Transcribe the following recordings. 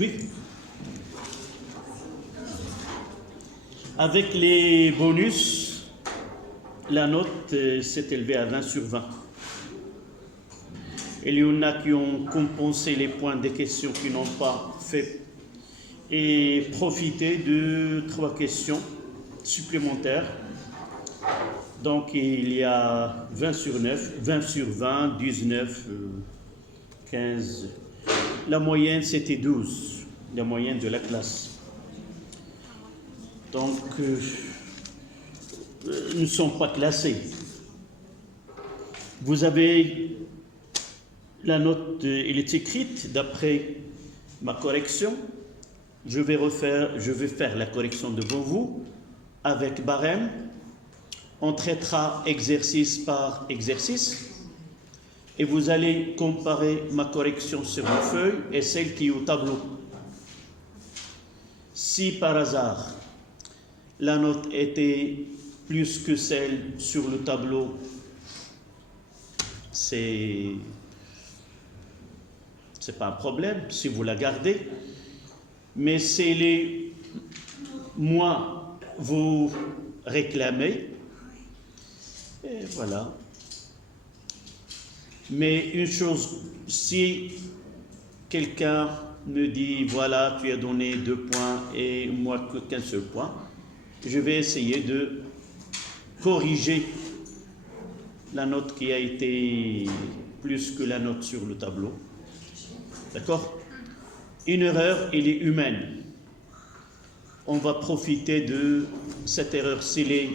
Oui. Avec les bonus, la note s'est élevée à 20 sur 20. Il y en a qui ont compensé les points des questions qui n'ont pas fait et profité de 3 questions supplémentaires. Donc il y a 20 sur 9, 20 sur 20, 19, 15. La moyenne c'était 12, la moyenne de la classe. Donc nous ne sommes pas classés. Vous avez la note, elle est écrite d'après ma correction. Je vais faire la correction devant vous avec barème. On traitera exercice par exercice et vous allez comparer ma correction sur ma feuille et celle qui est au tableau. Si par hasard la note était plus que celle sur le tableau, c'est pas un problème si vous la gardez, mais c'est les moins vous réclamez. Et voilà. Mais une chose, si quelqu'un me dit, voilà, tu as donné 2 points et moi qu'un seul point, je vais essayer de corriger la note qui a été plus que la note sur le tableau. D'accord? Une erreur, elle est humaine. On va profiter de cette erreur. Si elle est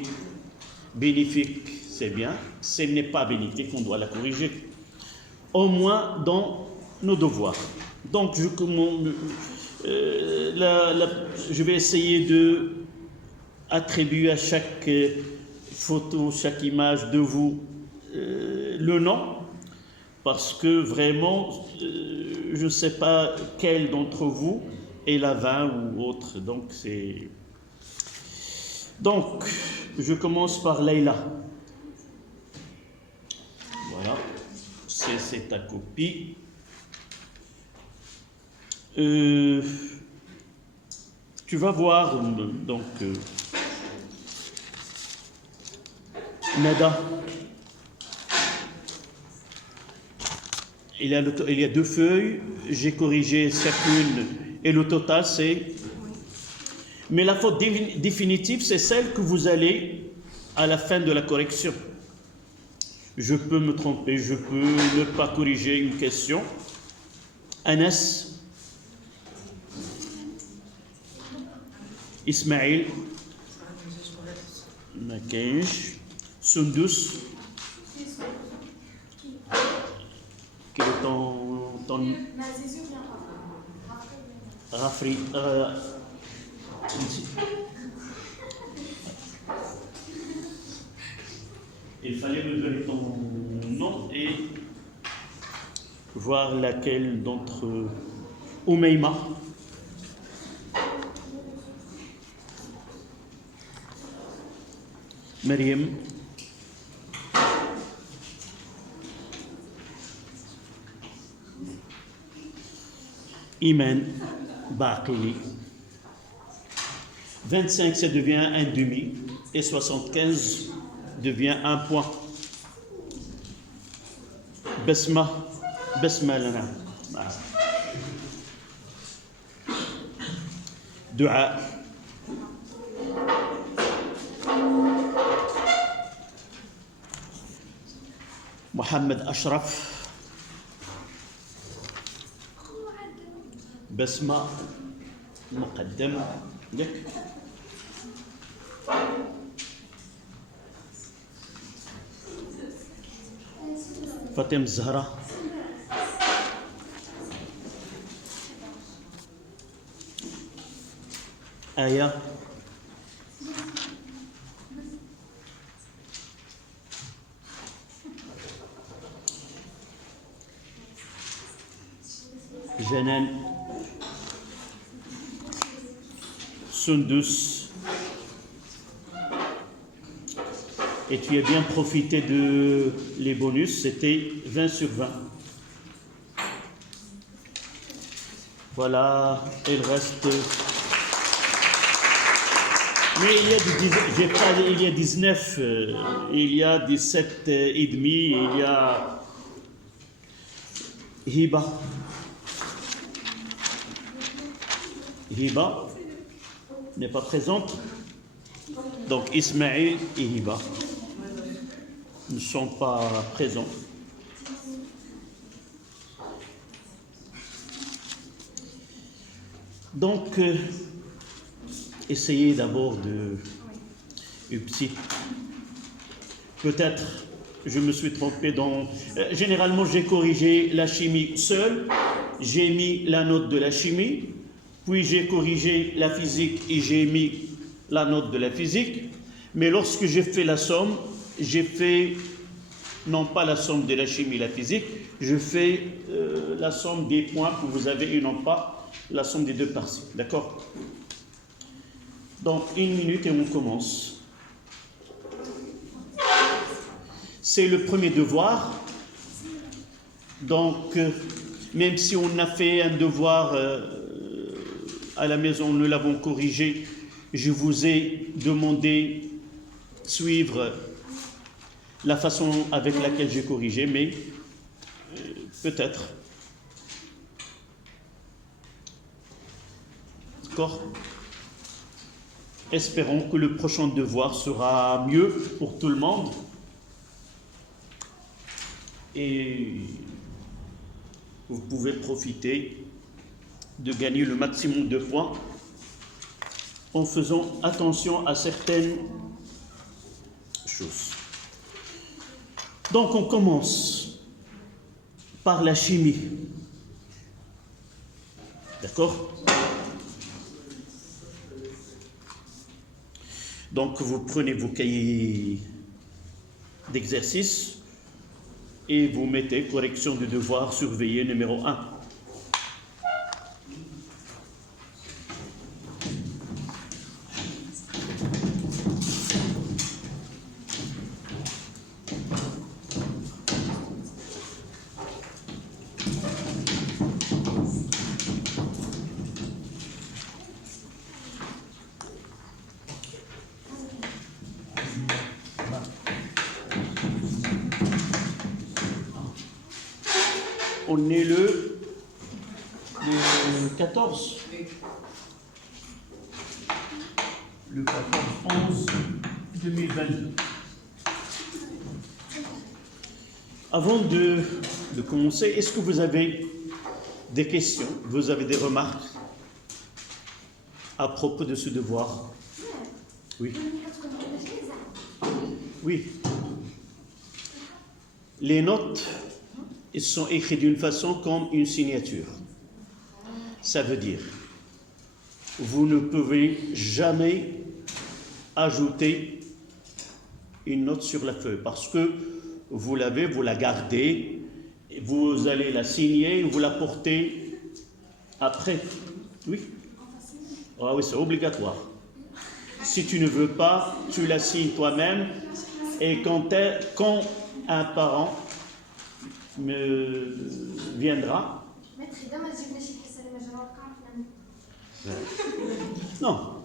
bénéfique, c'est bien. Si elle n'est pas bénéfique, on doit la corriger. Au moins dans nos devoirs. Donc, je vais essayer de attribuer à chaque photo, chaque image de vous le nom, parce que vraiment, je ne sais pas quel d'entre vous est la 20 ou autre. Donc, je commence par Leïla. Voilà, c'est ta copie. Tu vas voir, donc, Nada. Il y a 2 feuilles, j'ai corrigé chacune et le total c'est... Mais la faute définitive, c'est celle que vous allez à la fin de la correction. Je peux me tromper, je peux ne pas corriger une question. Anas, Ismaël, Makench, Sundus. Quel est ton... Rafri. Il fallait me donner ton nom et voir laquelle d'entre Oumeima. Mariam. Iman Baqili. 25, ça devient un demi, et 75 devient un point. Basmalana. Dua. Mohamed Ashraf. بسمة مقدم لك. فاطمة الزهراء. آية. جنان. Sundus, et tu as bien profité de les bonus, c'était 20 sur 20. Voilà, il reste... Mais il y a 19, il y a 17 et demi, il y a Hiba. Hiba n'est pas présente. Donc Ismaël et Hiba ne sont pas présents. Donc, essayez d'abord de... Peut-être, je me suis trompé dans... généralement, j'ai corrigé la chimie seule, j'ai mis la note de la chimie, puis j'ai corrigé la physique et j'ai mis la note de la physique. Mais lorsque j'ai fait la somme, j'ai fait, non pas la somme de la chimie et la physique, je fais la somme des points que vous avez et non pas la somme des deux parties. D'accord? Donc, 1 minute et on commence. C'est le premier devoir. Donc, même si on a fait un devoir à la maison, nous l'avons corrigé, je vous ai demandé de suivre la façon avec laquelle j'ai corrigé, mais peut-être. D'accord? Espérons que le prochain devoir sera mieux pour tout le monde. Et vous pouvez profiter de gagner le maximum de points en faisant attention à certaines choses. Donc on commence par la chimie. D'accord? Donc vous prenez vos cahiers d'exercice et vous mettez correction du devoir surveillé numéro 1. On est le 14. Le 14-11-2022. Avant de commencer, est-ce que vous avez des questions? Vous avez des remarques à propos de ce devoir? Oui. Oui. Les notes, elles sont écrites d'une façon comme une signature. Ça veut dire, vous ne pouvez jamais ajouter une note sur la feuille parce que vous l'avez, vous la gardez, vous allez la signer, vous la portez après. Oui. Ah oui, c'est obligatoire. Si tu ne veux pas, tu la signes toi-même et quand un parent viendra. Non,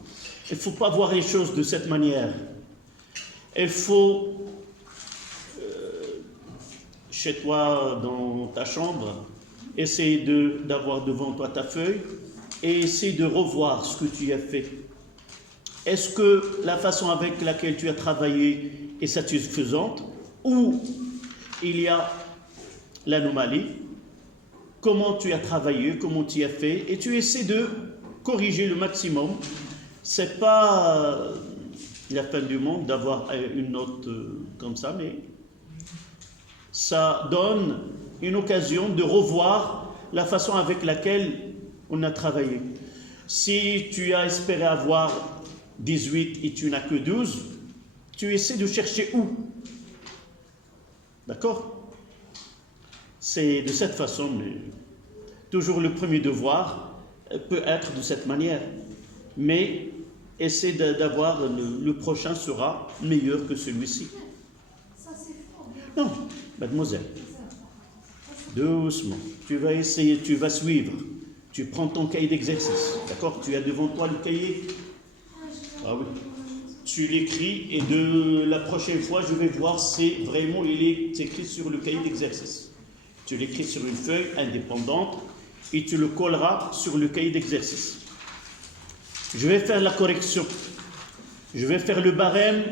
il ne faut pas voir les choses de cette manière. Il faut, chez toi, dans ta chambre, essayer d'avoir devant toi ta feuille et essayer de revoir ce que tu as fait. Est-ce que la façon avec laquelle tu as travaillé est satisfaisante ou il y a l'anomalie? Comment tu as travaillé, comment tu as fait, et tu essaies de corriger le maximum. C'est pas la fin du monde d'avoir une note comme ça, mais ça donne une occasion de revoir la façon avec laquelle on a travaillé. Si tu as espéré avoir 18 et tu n'as que 12, tu essaies de chercher où. D'accord? C'est de cette façon, mais toujours le premier devoir peut être de cette manière. Mais essaie d'avoir, le prochain sera meilleur que celui-ci. Non, mademoiselle, doucement. Tu vas essayer, tu vas suivre. Tu prends ton cahier d'exercice, d'accord? Tu as devant toi le cahier? Ah oui. Tu l'écris et de la prochaine fois, je vais voir si vraiment il est écrit sur le cahier d'exercice. Tu l'écris sur une feuille indépendante et tu le colleras sur le cahier d'exercice. Je vais faire la correction. Je vais faire le barème.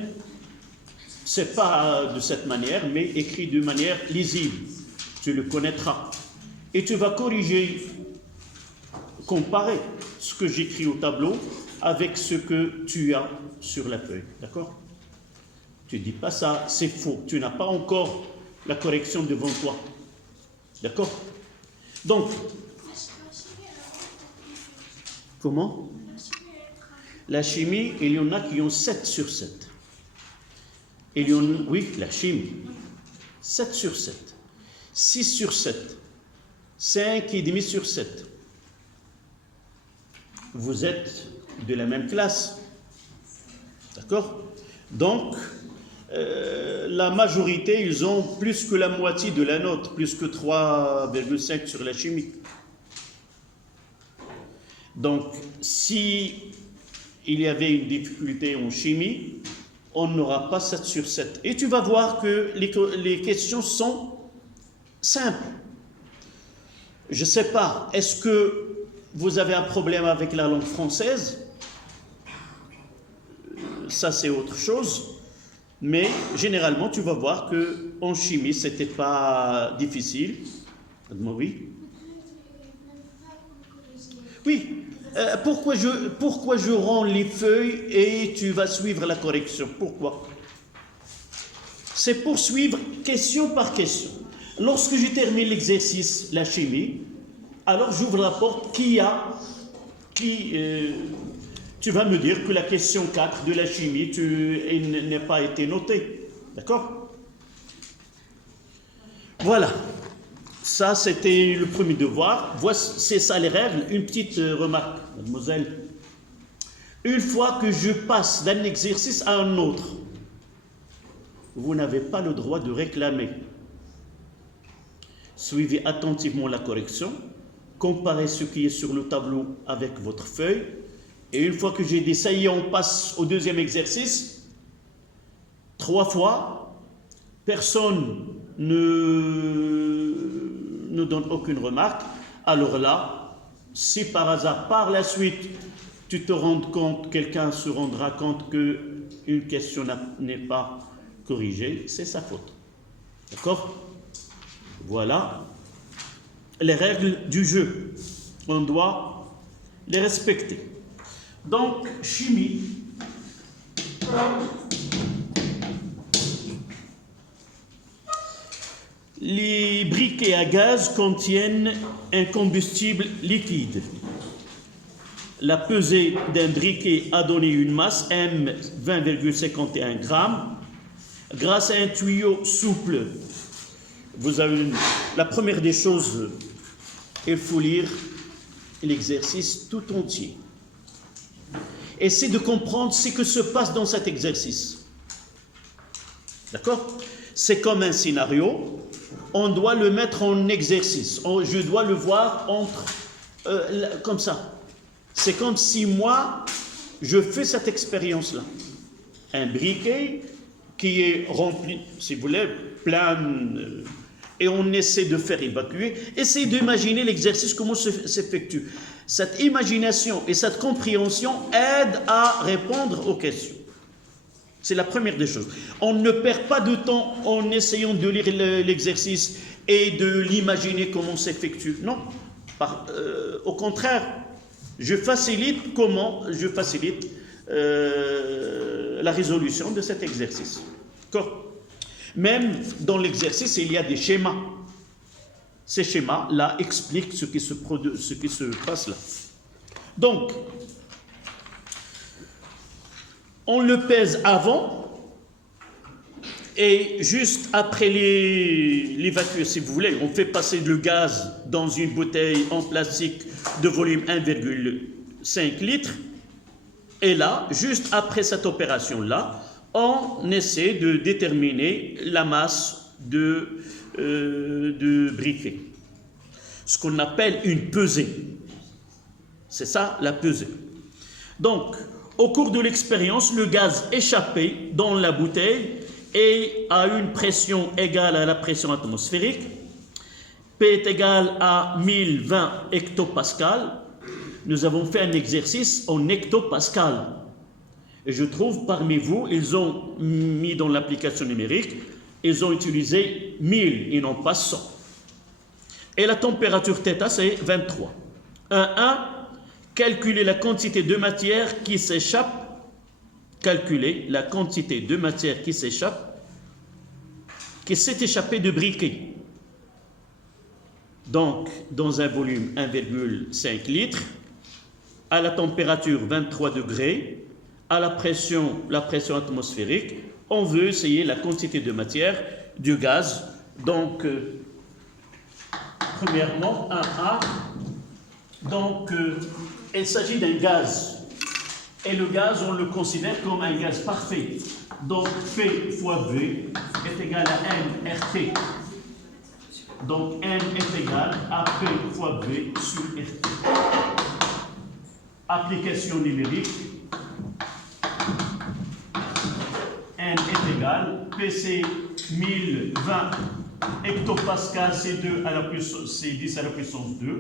C'est pas de cette manière, mais écrit de manière lisible. Tu le connaîtras. Et tu vas corriger, comparer ce que j'écris au tableau avec ce que tu as sur la feuille. D'accord? Tu ne dis pas ça, c'est faux. Tu n'as pas encore la correction devant toi. D'accord? Donc, comment? La chimie, il y en a qui ont 7 sur 7. Oui, la chimie. 7 sur 7. 6 sur 7. 5,5 sur 7. Vous êtes de la même classe. D'accord? Donc, la majorité, ils ont plus que la moitié de la note, plus que 3,5 sur la chimie. Donc, si il y avait une difficulté en chimie, on n'aura pas 7 sur 7. Et tu vas voir que les questions sont simples. Je ne sais pas, est-ce que vous avez un problème avec la langue française? Ça, c'est autre chose. Mais généralement, tu vas voir qu'en chimie, ce n'était pas difficile. Oui. Oui. Pourquoi je rends les feuilles et tu vas suivre la correction? Pourquoi? C'est pour suivre question par question. Lorsque je termine l'exercice, la chimie, alors j'ouvre la porte. Tu vas me dire que la question 4 de la chimie n'a pas été notée. D'accord? Voilà. Ça, c'était le premier devoir. Voici, c'est ça les règles. Une petite remarque, mademoiselle. Une fois que je passe d'un exercice à un autre, vous n'avez pas le droit de réclamer. Suivez attentivement la correction. Comparez ce qui est sur le tableau avec votre feuille. Et une fois que j'ai dit, ça y est, on passe au deuxième exercice, 3 fois, personne ne donne aucune remarque, alors là, si par hasard, par la suite, tu te rends compte, quelqu'un se rendra compte qu'une question n'est pas corrigée, c'est sa faute. D'accord? Voilà les règles du jeu. On doit les respecter. Donc, chimie. Les briquets à gaz contiennent un combustible liquide. La pesée d'un briquet a donné une masse M 20,51 g. Grâce à un tuyau souple, vous avez la première des choses, il faut lire l'exercice tout entier. Essayez de comprendre ce que se passe dans cet exercice. D'accord? C'est comme un scénario. On doit le mettre en exercice. Je dois le voir comme ça. C'est comme si moi, je fais cette expérience-là. Un briquet qui est rempli, si vous voulez, plein, et on essaie de faire évacuer. Essayez d'imaginer l'exercice, comment s'effectue. Cette imagination et cette compréhension aident à répondre aux questions. C'est la première des choses. On ne perd pas de temps en essayant de lire l'exercice et de l'imaginer comment s'effectue. Non. Au contraire, je facilite la résolution de cet exercice. D'accord? Même dans l'exercice, il y a des schémas. Ces schémas-là expliquent ce qui se passe là. Donc, on le pèse avant et juste après l'évacuer, si vous voulez, on fait passer le gaz dans une bouteille en plastique de volume 1,5 litres. Et là, juste après cette opération-là, on essaie de déterminer la masse de briquet. Ce qu'on appelle une pesée. C'est ça la pesée. Donc, au cours de l'expérience, le gaz échappé dans la bouteille est à une pression égale à la pression atmosphérique. P est égal à 1020 hectopascales. Nous avons fait un exercice en hectopascales. Et je trouve parmi vous, ils ont mis dans l'application numérique, ils ont utilisé 1000 et non pas 100. Et la température θ, c'est 23. 1. Calculer la quantité de matière qui s'échappe. Calculer la quantité de matière qui s'échappe, qui s'est échappée de briquet. Donc, dans un volume 1,5 litres, à la température 23 degrés, à la pression atmosphérique, on veut essayer la quantité de matière du gaz. Donc, premièrement, 1A. Donc, il s'agit d'un gaz. Et le gaz, on le considère comme un gaz parfait. Donc, P fois V est égal à mRT. Donc, M est égal à P fois V sur RT. Application numérique. N est égal, PC 1020 hectopascal, c'est 10 à la puissance 2,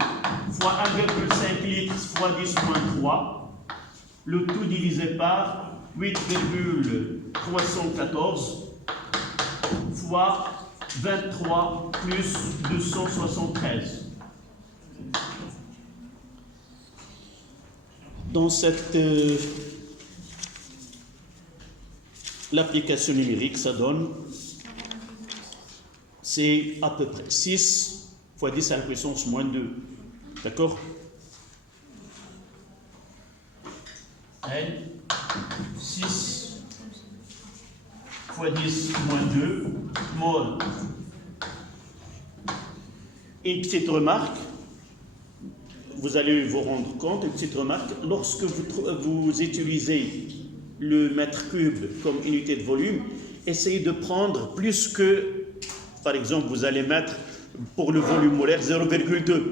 fois 1,5 litres fois 10 moins 3, le tout divisé par 8,314 fois 23 plus 273. Dans cette l'application numérique, ça donne, c'est à peu près 6 fois 10 à la puissance moins 2. D'accord? N, 6 fois 10 moins 2, mol. Une petite remarque, vous allez vous rendre compte, une petite remarque, lorsque vous utilisez le mètre cube comme unité de volume, essayez de prendre plus que, par exemple, vous allez mettre pour le volume molaire 0,2,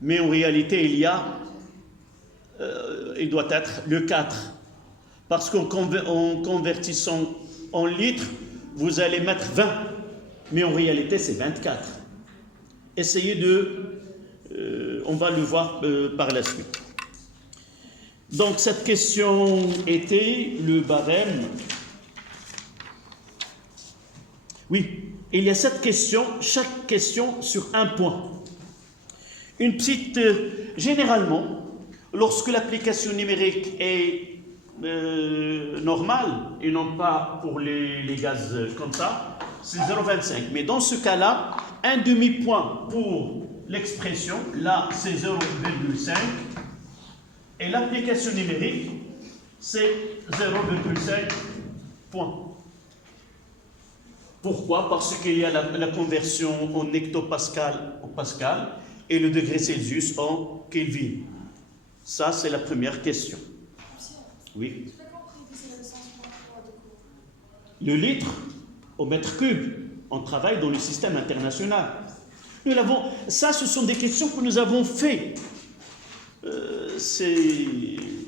mais en réalité il doit être le 4, parce qu'en convertissant en litres, vous allez mettre 20, mais en réalité c'est 24. Essayez on va le voir par la suite. Donc cette question était le barème. Oui, il y a 7 questions, chaque question sur un point. Une petite, généralement, lorsque l'application numérique est normale, et non pas pour les gaz comme ça, c'est 0,25. Mais dans ce cas-là, un demi-point pour l'expression, là c'est 0,5. Et l'application numérique, c'est 0,5 points. Pourquoi? Parce qu'il y a la conversion en hectopascal au pascal et le degré Celsius en Kelvin. Ça, c'est la première question. Oui. Le litre au mètre cube, on travaille dans le système international. Ça, ce sont des questions que nous avons faites.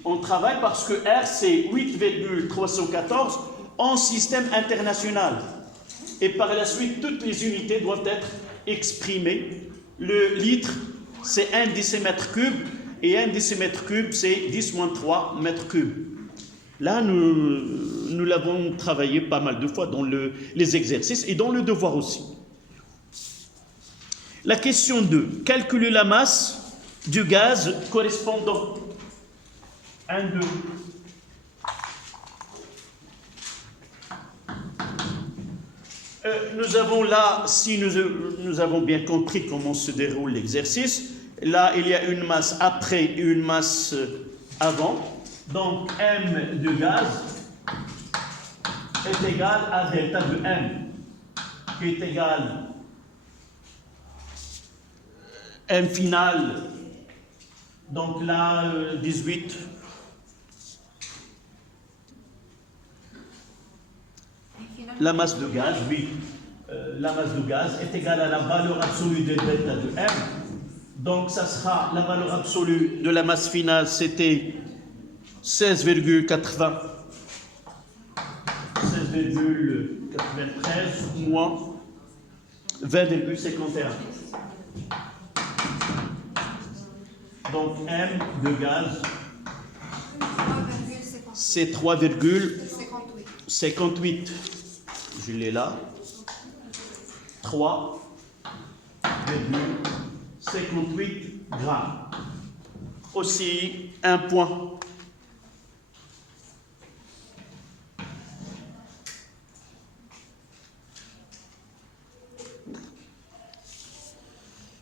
On travaille parce que R, c'est 8,314 en système international. Et par la suite, toutes les unités doivent être exprimées. Le litre, c'est 1 décimètre cube, et 1 décimètre cube, c'est 10 moins 3 mètres cubes. Là, nous l'avons travaillé pas mal de fois dans les exercices et dans le devoir aussi. La question 2. Calculer la masse du gaz correspondant. 1, 2. Nous avons là, si nous avons bien compris comment se déroule l'exercice, là il y a une masse après et une masse avant. Donc M de gaz est égal à delta de M, qui est égal M final. Donc là, 18. La masse de gaz, oui. La masse de gaz est égale à la valeur absolue de delta de M. Donc, ça sera la valeur absolue de la masse finale, c'était 16,93 moins 20,51. Donc, M de gaz, c'est 3,58. Je l'ai là. 3,58 grammes. Aussi, un point.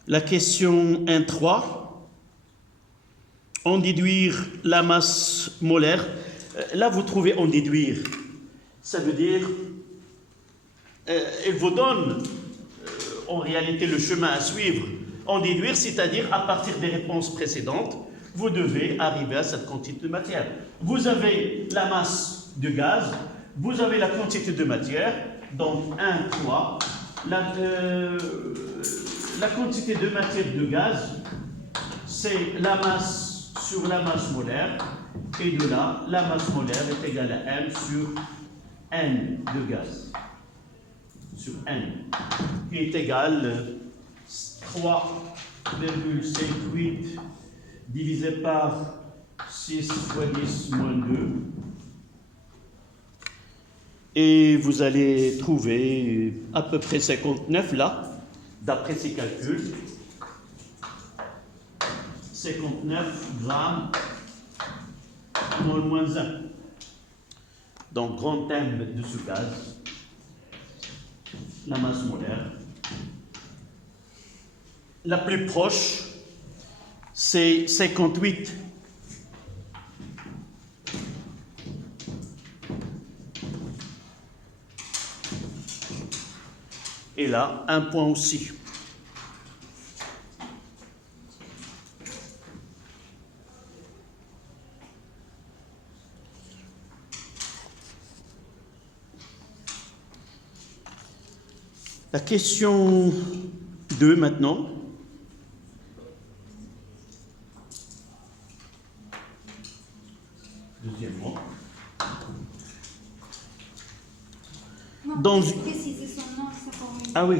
La question 1.3. En déduire la masse molaire. Là, vous trouvez en déduire. Ça veut dire, elle vous donne en réalité le chemin à suivre. En déduire, c'est-à-dire à partir des réponses précédentes, vous devez arriver à cette quantité de matière. Vous avez la masse de gaz, vous avez la quantité de matière, donc 1, 3. La quantité de matière de gaz, c'est la masse sur la masse molaire, et de là, la masse molaire est égale à M sur N de gaz, sur N, qui est égal 3,58 divisé par 6 fois 10 moins 2. Et vous allez trouver à peu près 59 là, d'après ces calculs. 59 grammes mol moins 1. Donc, grand thème de ce gaz, la masse molaire. La plus proche, c'est 58. Et là, un point aussi. La question 2 maintenant. Deuxièmement. Non, Dans... préciser son nom et sa formule. Ah oui.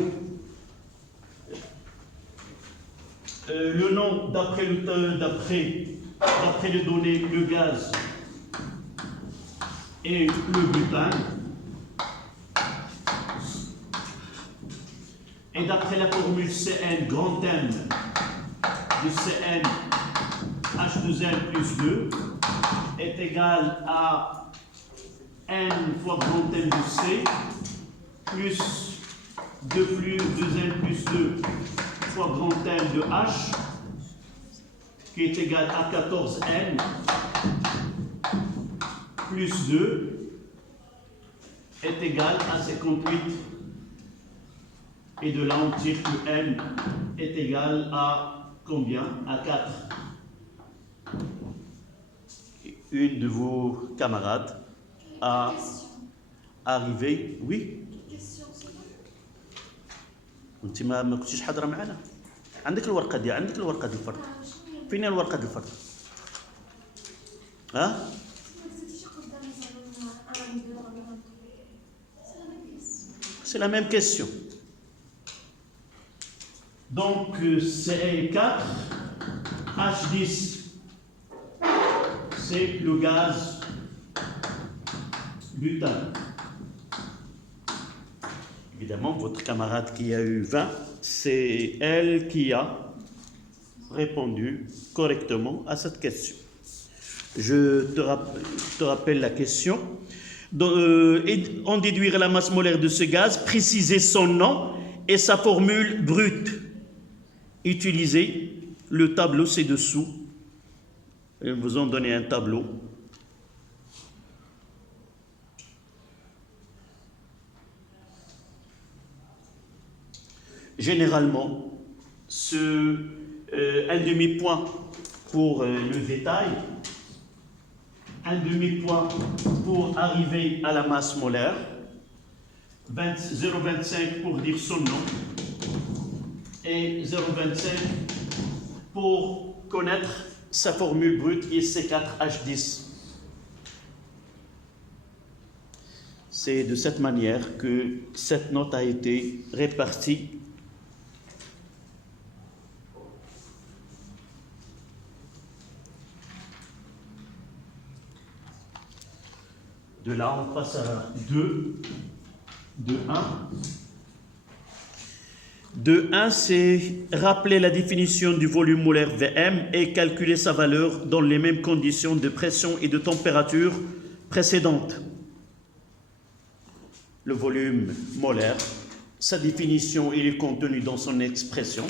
Le nom, d'après les données, le gaz et le butane. Et d'après la formule Cn, grand M de Cn H2n plus 2 est égal à N fois grand M de C plus 2n plus 2 fois grand M de H qui est égal à 14n plus 2 est égal à 58. Et de là, on tire que M est égal à combien? À 4. Une de vos camarades a arrivé. Oui. وانت ما كنتيش حاضره معنا. عندك الورقه دي الفرد. فين الورقه دي الفرد؟ ها؟ C'est la même question. Donc, CE4, H10, c'est le gaz butane. Évidemment, votre camarade qui a eu 20, c'est elle qui a répondu correctement à cette question. Je te rappelle la question. En déduire la masse molaire de ce gaz, préciser son nom et sa formule brute. Utilisez le tableau ci-dessous. Ils vous ont donné un tableau. Généralement, un demi-point pour le détail, un demi-point pour arriver à la masse molaire, 0,25 pour dire son nom, et 0,25 pour connaître sa formule brute qui est C4H10. C'est de cette manière que cette note a été répartie. De là, on passe à 2, 2.1. 2.1, c'est rappeler la définition du volume molaire Vm et calculer sa valeur dans les mêmes conditions de pression et de température précédentes. Le volume molaire, sa définition, il est contenu dans son expression.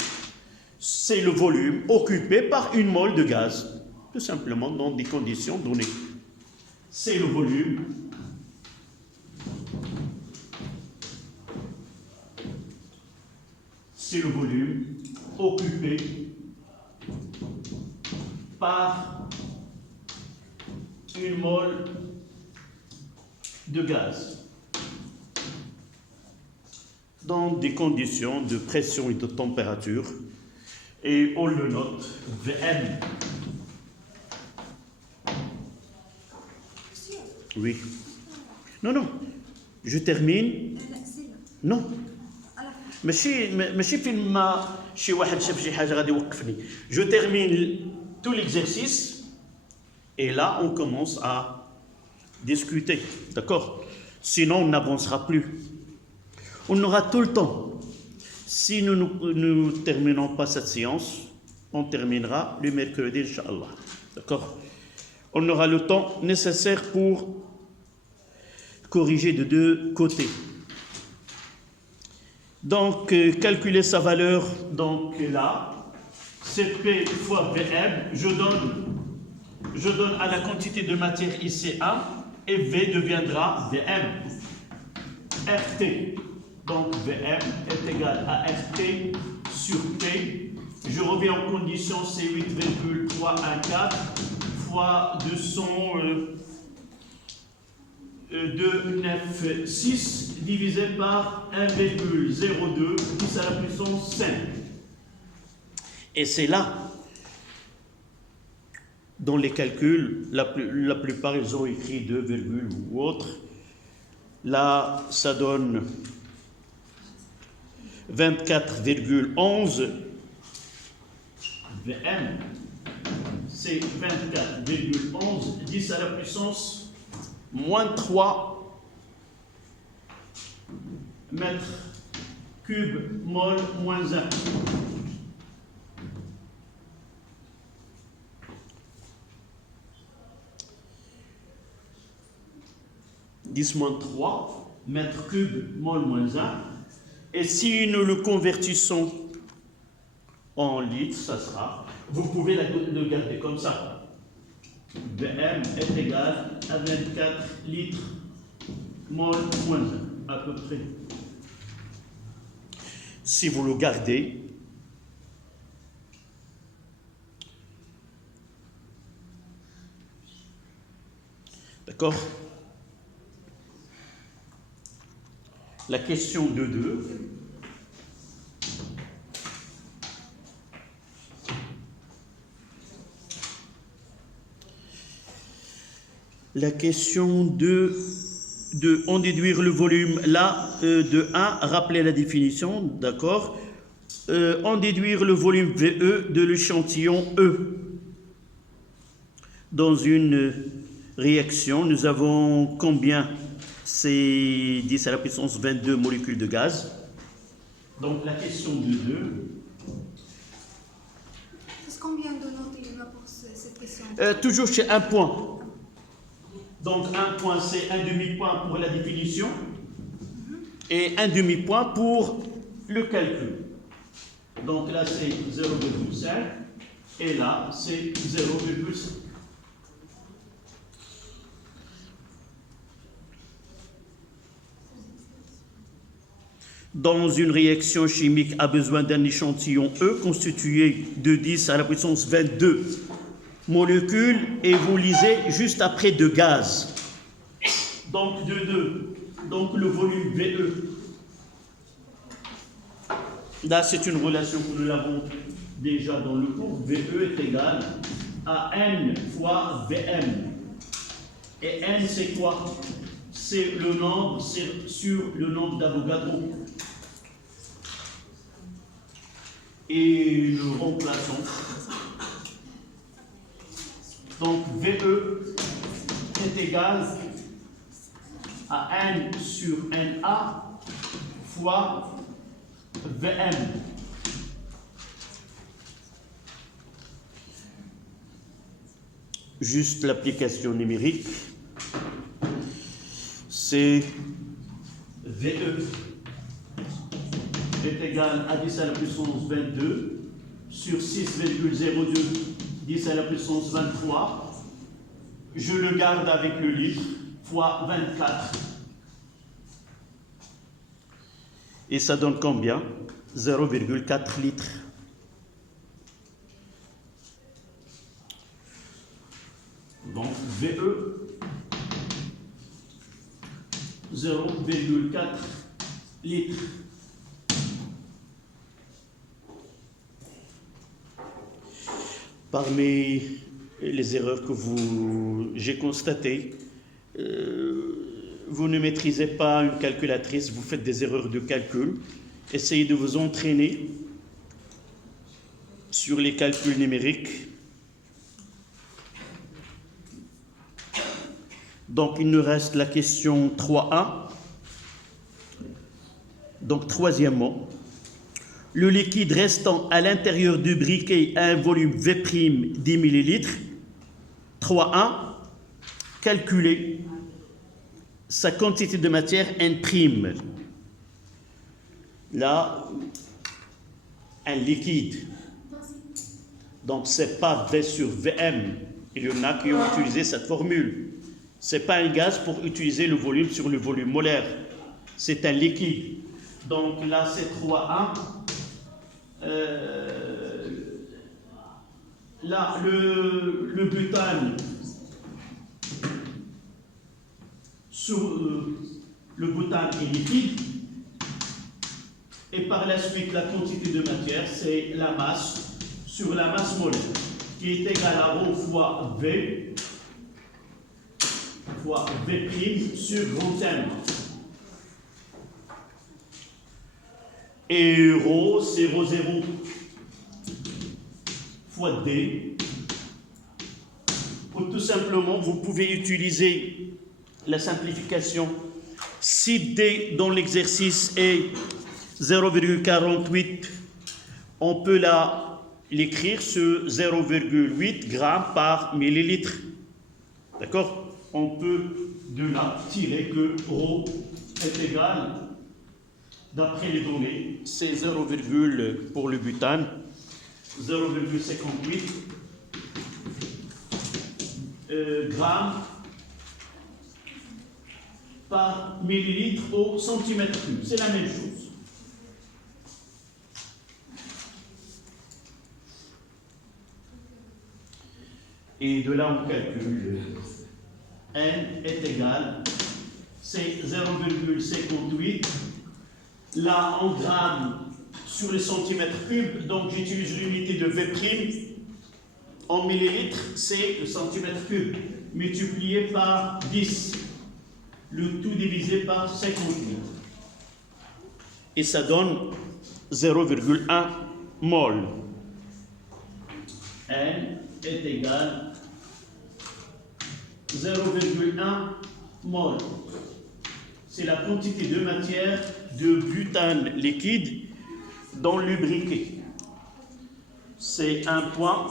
C'est le volume occupé par une mole de gaz, tout simplement dans des conditions données. C'est le volume occupé par une mole de gaz dans des conditions de pression et de température, et on le note Vm. Oui. Non, je termine. Non. ماشي فين ما شي واحد شاف شي حاجه غادي يوقفني. Je termine tout l'exercice et là on commence à discuter, d'accord? Sinon on n'avancera plus. On aura tout le temps. Si nous ne terminons pas cette séance, on terminera le mercredi, Inch'Allah. D'accord? On aura le temps nécessaire pour corriger de deux côtés. Donc, calculer sa valeur, donc là, Cp fois Vm, je donne à la quantité de matière ici A, et V deviendra Vm. RT, donc Vm est égal à RT sur T. Je reviens en condition, c'est 8,314 fois 296 divisé par 1,02 10 à la puissance 5. Et c'est là, dans les calculs, la plupart ils ont écrit 2, ou autre. Là, ça donne 24,11 Vm. C'est 24,11 10 à la puissance moins 3 mètres cubes mol moins 1. Moins 3 mètres cubes mol moins 1. Et si nous le convertissons en litres, ça sera, vous pouvez le garder comme ça. Vm est égal à 24 litres mol moins 1, à peu près. Si vous le gardez, d'accord? La question de 2. La question de en déduire le volume, là, de 1, rappeler la définition, d'accord? En déduire le volume VE de l'échantillon E. Dans une réaction, nous avons combien? C'est 10 à la puissance 22 molécules de gaz. Donc la question de 2. Est-ce combien de notes il y a pour cette question? Toujours chez un point. Donc un point, c'est un demi-point pour la définition et un demi-point pour le calcul. Donc là, c'est 0,5 et là, c'est 0,5. Dans une réaction chimique a besoin d'un échantillon E constitué de 10 à la puissance 22 molécules et vous lisez juste après de gaz. Donc de 2. Donc le volume VE Là, c'est une relation que nous l'avons déjà dans le cours. VE est égal à N fois VM. Et N, c'est quoi? C'est le nombre, c'est sur le nombre d'Avogadro. Et nous remplaçons. Donc, VE est égal à N sur NA fois VM. Juste l'application numérique, c'est VE est égal à 10 à la puissance 22 sur 6,02 10 à la puissance 23. Je le garde avec le litre fois 24. Et ça donne combien? 0,4 litres. Donc VE 0,4 litres. Parmi les erreurs que j'ai constatées, vous ne maîtrisez pas une calculatrice, vous faites des erreurs de calcul. Essayez de vous entraîner sur les calculs numériques. Donc, il nous reste la question 3A. Donc, troisièmement, le liquide restant à l'intérieur du briquet a un volume V' 10 ml. 3A, calculer sa quantité de matière N'. Là, un liquide. Donc, ce n'est pas V sur VM. Il y en a qui ont utilisé cette formule. Ce n'est pas un gaz pour utiliser le volume sur le volume molaire. C'est un liquide. Donc là, c'est 3A. Là, le butane, le butane est liquide. Et par la suite, la quantité de matière, c'est la masse sur la masse molaire, qui est égale à ρ fois V sur grand M. Et ρ, c'est ρ0 fois D. Ou tout simplement, vous pouvez utiliser la simplification. Si D dans l'exercice est 0,48, on peut l'écrire sur 0,8 grammes par millilitre. D'accord? On peut de là tirer que ρ est égal, d'après les données, c'est 0, pour le butane, 0,58 grammes par millilitre au centimètre cube. C'est la même chose. Et de là, on calcule N est égal, c'est 0,58. Là, en grammes sur les centimètres cubes, donc j'utilise l'unité de V'. En millilitres, c'est le centimètre cube, multiplié par 10. Le tout divisé par 58. Et ça donne 0,1 mol. N est égal 0,1 mol. C'est la quantité de matière de butane liquide dans le briquet. C'est un point.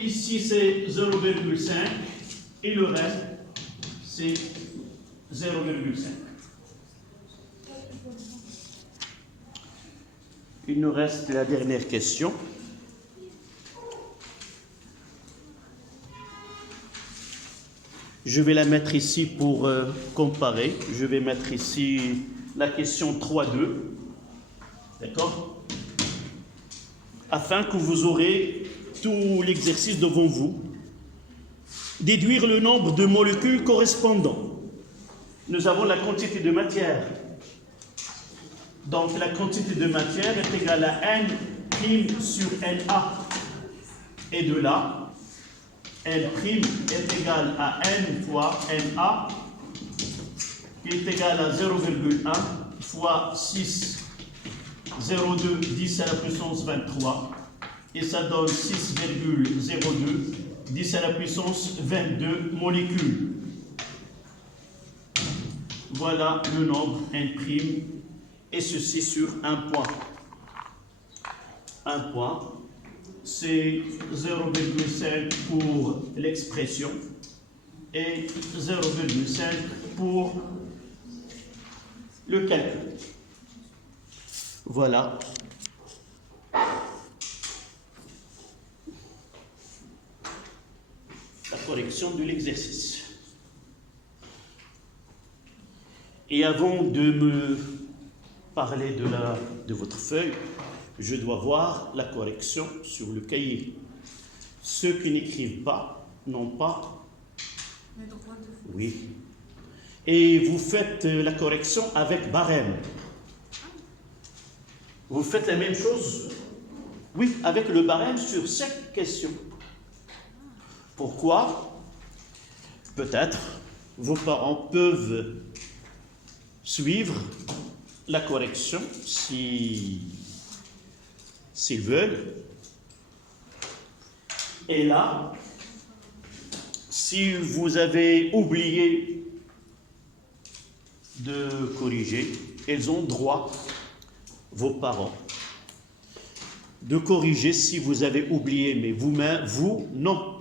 Ici, c'est 0,5 et le reste, c'est 0,5. Il nous reste la dernière question. Je vais la mettre ici pour comparer. Je vais mettre ici la question 3.2. D'accord? Afin que vous aurez tout l'exercice devant vous. Déduire le nombre de molécules correspondant. Nous avons la quantité de matière. Donc la quantité de matière est égale à N prime sur NA. Et de là, N prime est égal à N fois NA, qui est égal à 0,1 fois 6,02 10 à la puissance 23. Et ça donne 6,02 10 à la puissance 22 molécules. Voilà le nombre N', et ceci sur un point. Un point, c'est 0,5 pour l'expression et 0,5 pour le calcul. Voilà. La correction de l'exercice. Et avant de me parler de votre feuille, je dois voir la correction sur le cahier. Ceux qui n'écrivent pas n'ont pas... Le droit de... Oui. Et vous faites la correction avec barème. Vous faites la même chose, oui, avec le barème sur chaque question. Pourquoi? Peut-être vos parents peuvent suivre la correction s'ils veulent. Et là, si vous avez oublié de corriger, ils ont droit, vos parents, de corriger si vous avez oublié, mais vous-même, vous, non.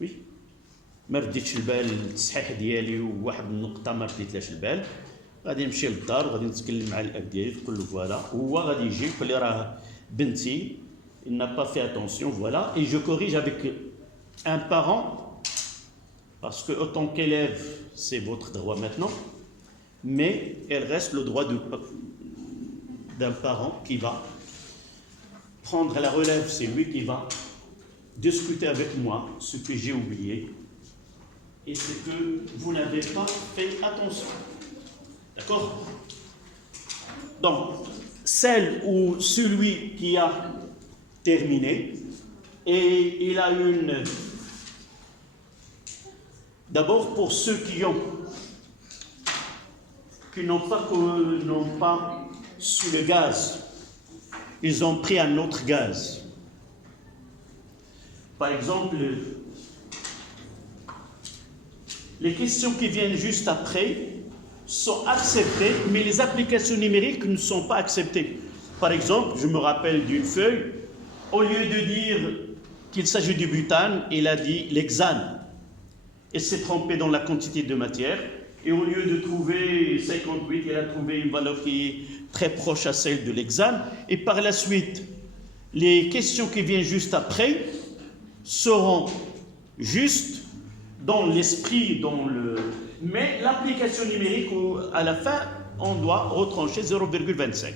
Oui. ما رديتش البال التصحيح ديالي وواحد النقطة ما رديتلاش البال، غادي نمشي للدار وغادي نتكلم مع الأب ديالي تقول له فوالا، هو غادي يجي يقول لي راه بنتي il n'a pas fait attention, voilà, et je corrige avec un parent, parce que autant qu'élève, c'est votre droit maintenant, mais elle reste le droit d'un parent qui va prendre la relève, c'est lui qui va discuter avec moi ce que j'ai oublié et ce que vous n'avez pas fait attention. D'accord? Donc, celle ou celui qui a terminé, et il a une... D'abord, pour ceux qui n'ont pas su le gaz, ils ont pris un autre gaz. Par exemple, les questions qui viennent juste après sont acceptées, mais les applications numériques ne sont pas acceptées. Par exemple, je me rappelle d'une feuille, au lieu de dire qu'il s'agit du butane, il a dit l'hexane. Il s'est trompé dans la quantité de matière, et au lieu de trouver 58, il a trouvé une valeur qui est très proche à celle de l'hexane. Et par la suite, les questions qui viennent juste après seront justes dans l'esprit, mais l'application numérique, à la fin, on doit retrancher 0,25.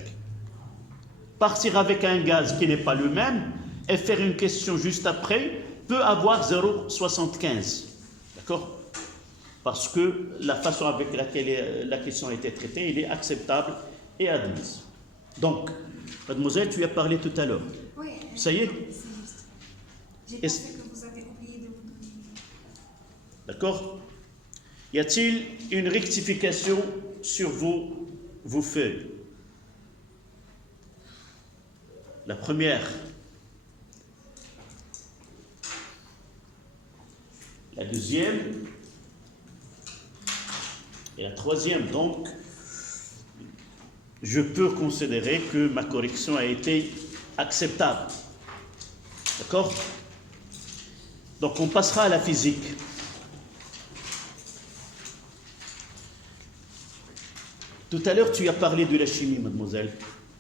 Partir avec un gaz qui n'est pas le même et faire une question juste après peut avoir 0,75. D'accord? Parce que la façon avec laquelle la question a été traitée, elle est acceptable et admise. Donc, mademoiselle, tu as parlé tout à l'heure. Oui. Ça y est? J'ai pensé que vous avez oublié de vous donner. D'accord? Y a-t-il une rectification sur vos feuilles? La première. La deuxième. Et la troisième. Donc, je peux considérer que ma correction a été acceptable. D'accord? Donc, on passera à la physique. Tout à l'heure, tu as parlé de la chimie, mademoiselle.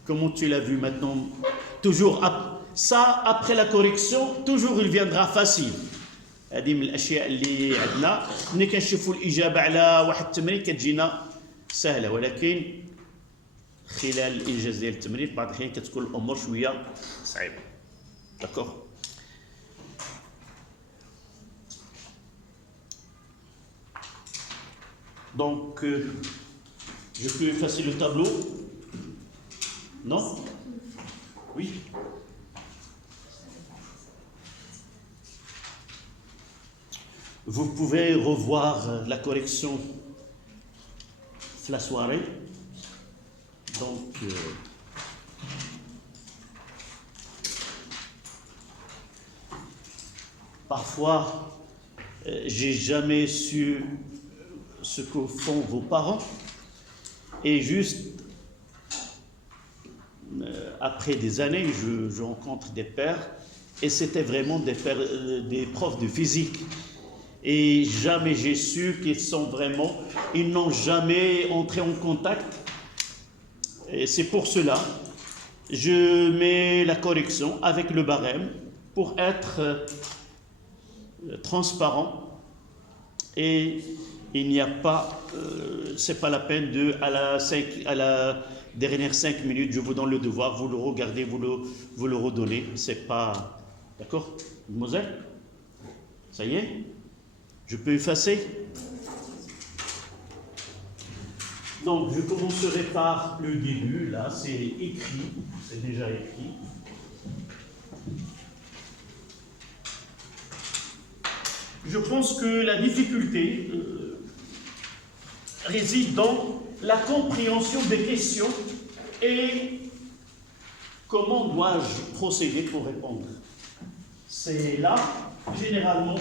Comment tu l'as vu maintenant? Toujours, ça, après la correction, toujours il viendra facile. هذه من الاشياء اللي عندنا ملي كنشوفوا الاجابه على واحد التمرين كتجينا سهله، ولكن خلال الانجاز ديال التمرين بعض الاحيان كتكون الامور شويه صعيبه. داكوغ؟ Donc, Je peux effacer le tableau? Non? Oui. Vous pouvez revoir la correction la soirée. Donc, parfois, j'ai jamais su ce que font vos parents. Et juste après des années, je rencontre des pères, et c'était vraiment des profs de physique. Et jamais j'ai su ils n'ont jamais entré en contact. Et c'est pour cela, je mets la correction avec le barème pour être transparent. Et il n'y a pas, c'est pas la peine à la dernière 5 minutes, je vous donne le devoir, vous le regardez, vous le redonnez. C'est pas, d'accord, mademoiselle? Ça y est? Je peux effacer? Donc, je commencerai par le début. Là, c'est écrit. C'est déjà écrit. Je pense que la difficulté réside dans la compréhension des questions et comment dois-je procéder pour répondre. C'est là, généralement,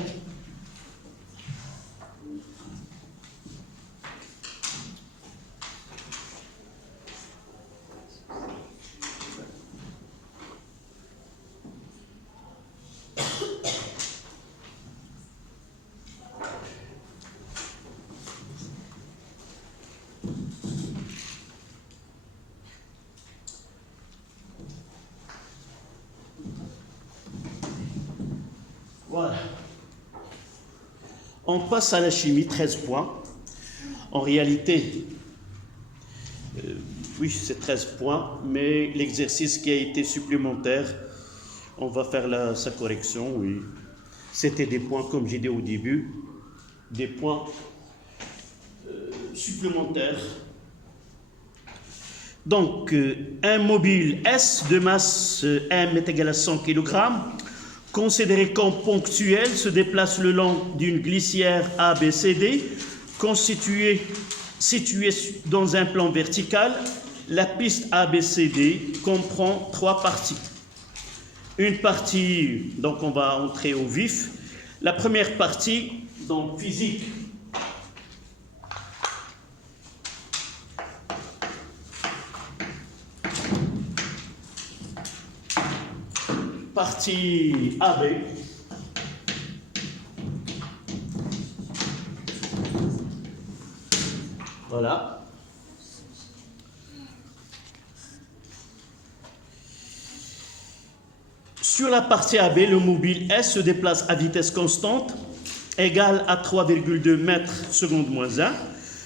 voilà. On passe à la chimie, 13 points. En réalité, oui, c'est 13 points, mais l'exercice qui a été supplémentaire, on va faire sa correction, oui. C'était des points, comme j'ai dit au début, des points supplémentaires. Donc, un mobile S de masse M est égal à 100 kg, considéré comme ponctuel, se déplace le long d'une glissière ABCD, située dans un plan vertical. La piste ABCD comprend 3 parties. Une partie, donc on va entrer au vif. La première partie, donc physique. Partie AB. Voilà. Sur la partie AB, le mobile S se déplace à vitesse constante, égale à 3,2 mètres seconde moins 1,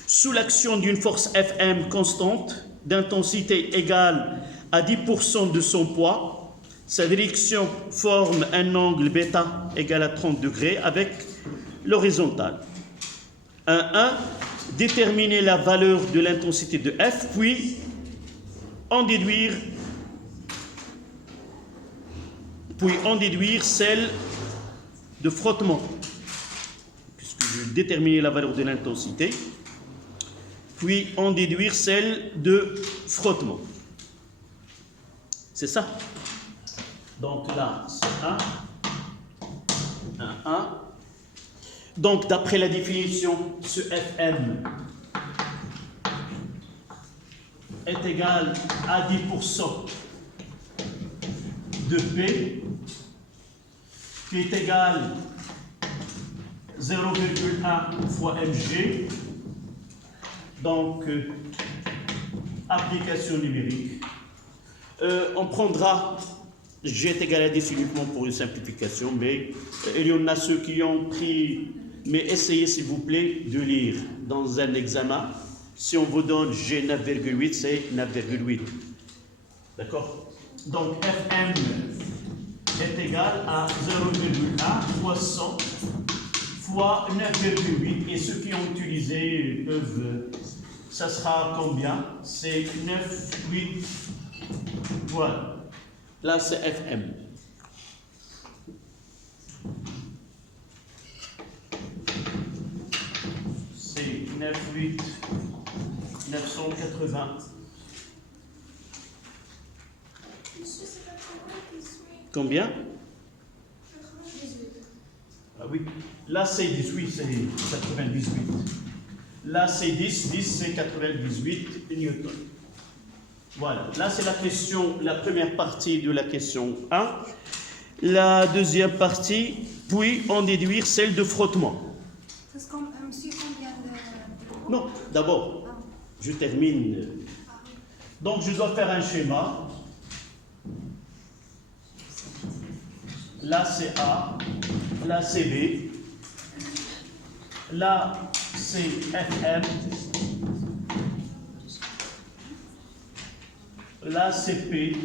sous l'action d'une force Fm constante, d'intensité égale à 10% de son poids. Sa direction forme un angle β égal à 30 degrés avec l'horizontale. 1. Déterminer la valeur de l'intensité de F, puis en déduire celle de frottement, puisque je déterminer la valeur de l'intensité, puis en déduire celle de frottement. C'est ça? Donc là, c'est 1. Donc, d'après la définition, ce Fm est égal à 10% de P, qui est égal 0,1 fois mg. Donc, application numérique. On prendra G est égal à 10 uniquement pour une simplification, mais il y en a ceux qui ont pris. Mais essayez, s'il vous plaît, de lire dans un examen. Si on vous donne G 9,8, c'est 9,8. D'accord? Donc, Fm est égal à 0,1 fois 100 fois 9,8. Et ceux qui ont utilisé peuvent ça sera combien? C'est 9, 8, voilà. Là, c'est FM. C'est 9, 8, 980. Combien? 98. Ah oui, là c'est 18, c'est 98. Là c'est 10, 10 c'est 98 newtons. Voilà, là c'est la question, la première partie de la question 1. La deuxième partie, puis en déduire celle de frottement. C'est monsieur combien de... Non, d'abord, je termine. Donc je dois faire un schéma. Là c'est A, là c'est B, là c'est FM, là c'est P.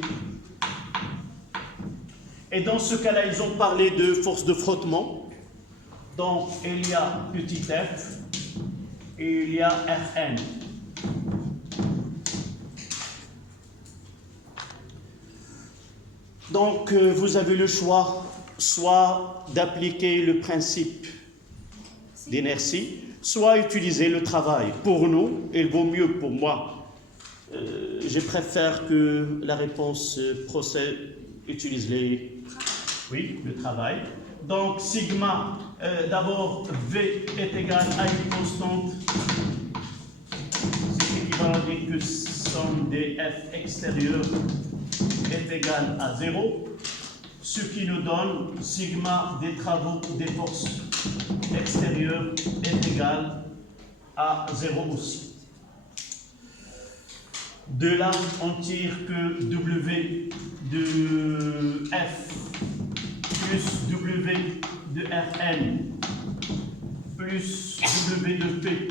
Et dans ce cas-là, ils ont parlé de force de frottement. Donc il y a petit f et il y a Fn. Donc, vous avez le choix, soit d'appliquer le principe d'inertie, soit utiliser le travail. Pour nous, il vaut mieux pour moi. Je préfère que la réponse utilise le travail. Donc, sigma, d'abord, V est égal à une constante. C'est équivalent à dire que somme des F extérieurs est égal à 0, ce qui nous donne sigma des travaux des forces extérieures est égal à 0 aussi. De là, on tire que W de F plus W de Fn plus W de P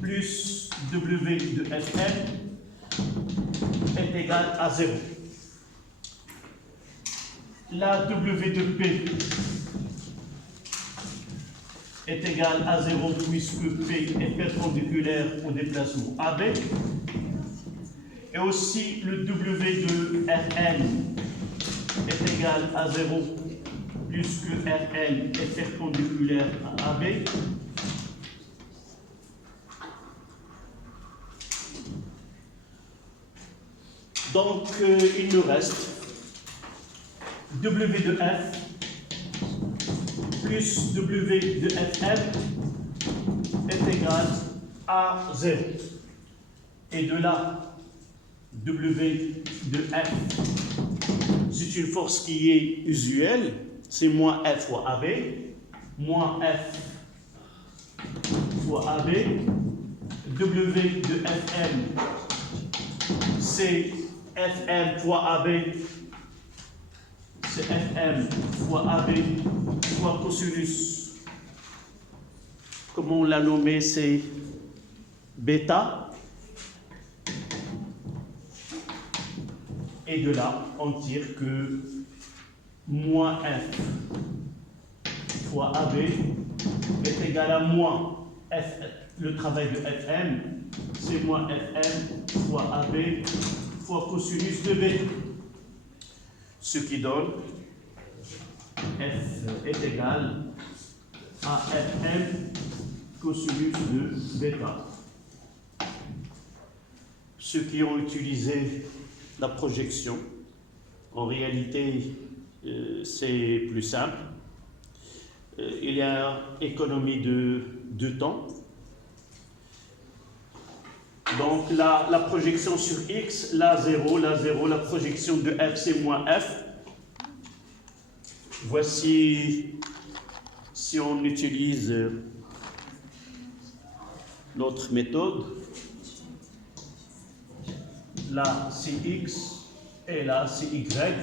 plus W de Fn est égal à 0. La W de P est égal à 0 puisque P est perpendiculaire au déplacement AB. Et aussi le W de Rn est égal à 0 puisque Rn est perpendiculaire à AB. Donc, il nous reste W de F plus W de Fm est égal à 0. Et de là, W de F, c'est une force qui est usuelle, c'est moins F fois AB, moins F fois AB. W de Fm, c'est Fm fois AB, c'est Fm fois AB fois cosinus. Comment on l'a nommé, c'est bêta. Et de là, on tire que moins F fois AB est égal à moins F, le travail de Fm, c'est moins Fm fois AB fois cosinus de B. Ce qui donne F est égal à Fm cosinus de bêta. Ceux qui ont utilisé la projection, en réalité, c'est plus simple. Il y a économie de temps. Donc la projection sur X, la 0, la projection de F, c'est moins F. Voici, si on utilise l'autre méthode, là c'est X et là c'est Y.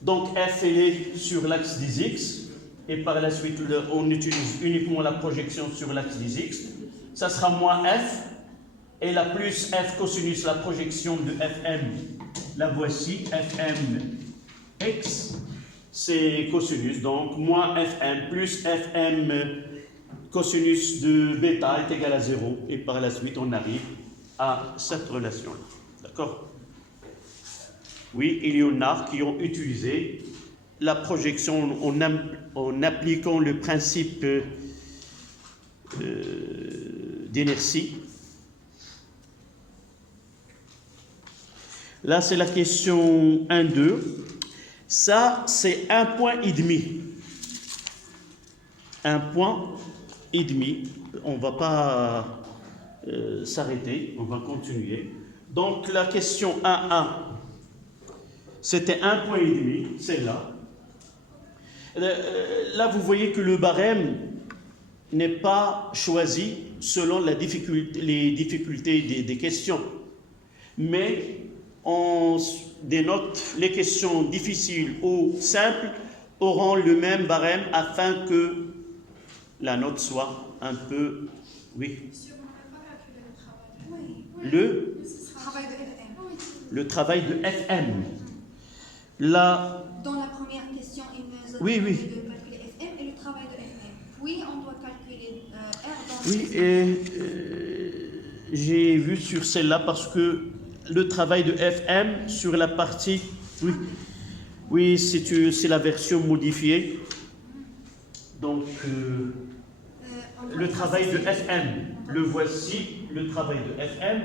Donc F elle est sur l'axe des X et par la suite on utilise uniquement la projection sur l'axe des X. Ça sera moins F et la plus F cosinus, la projection de Fm. La voici, Fm X, c'est cosinus, donc moins Fm plus Fm cosinus de bêta est égal à 0, et par la suite on arrive à cette relation-là. D'accord? Oui, il y en a qui ont utilisé la projection en appliquant le principe d'inertie. Là, c'est la question 1-2. Ça, c'est 1,5 point. 1,5 point. On ne va pas s'arrêter, on va continuer. Donc, la question 1-1, c'était 1,5 point, celle-là. Là, vous voyez que le barème n'est pas choisi selon les difficultés des questions. Mais on dénote les questions difficiles ou simples auront le même barème afin que la note soit un peu... Oui. Monsieur, on n'a pas calculé le travail. Oui. Le Travail de FM. Le travail de FM. Là... Dans la première question, il nous a Oui. demandé de calculer FM et le travail de FM. Puis, on doit calculer R dans Oui, et j'ai vu sur celle-là parce que le travail de FM sur la partie... Oui, c'est la version modifiée. Donc, le travail de FM, le voici, le travail de FM.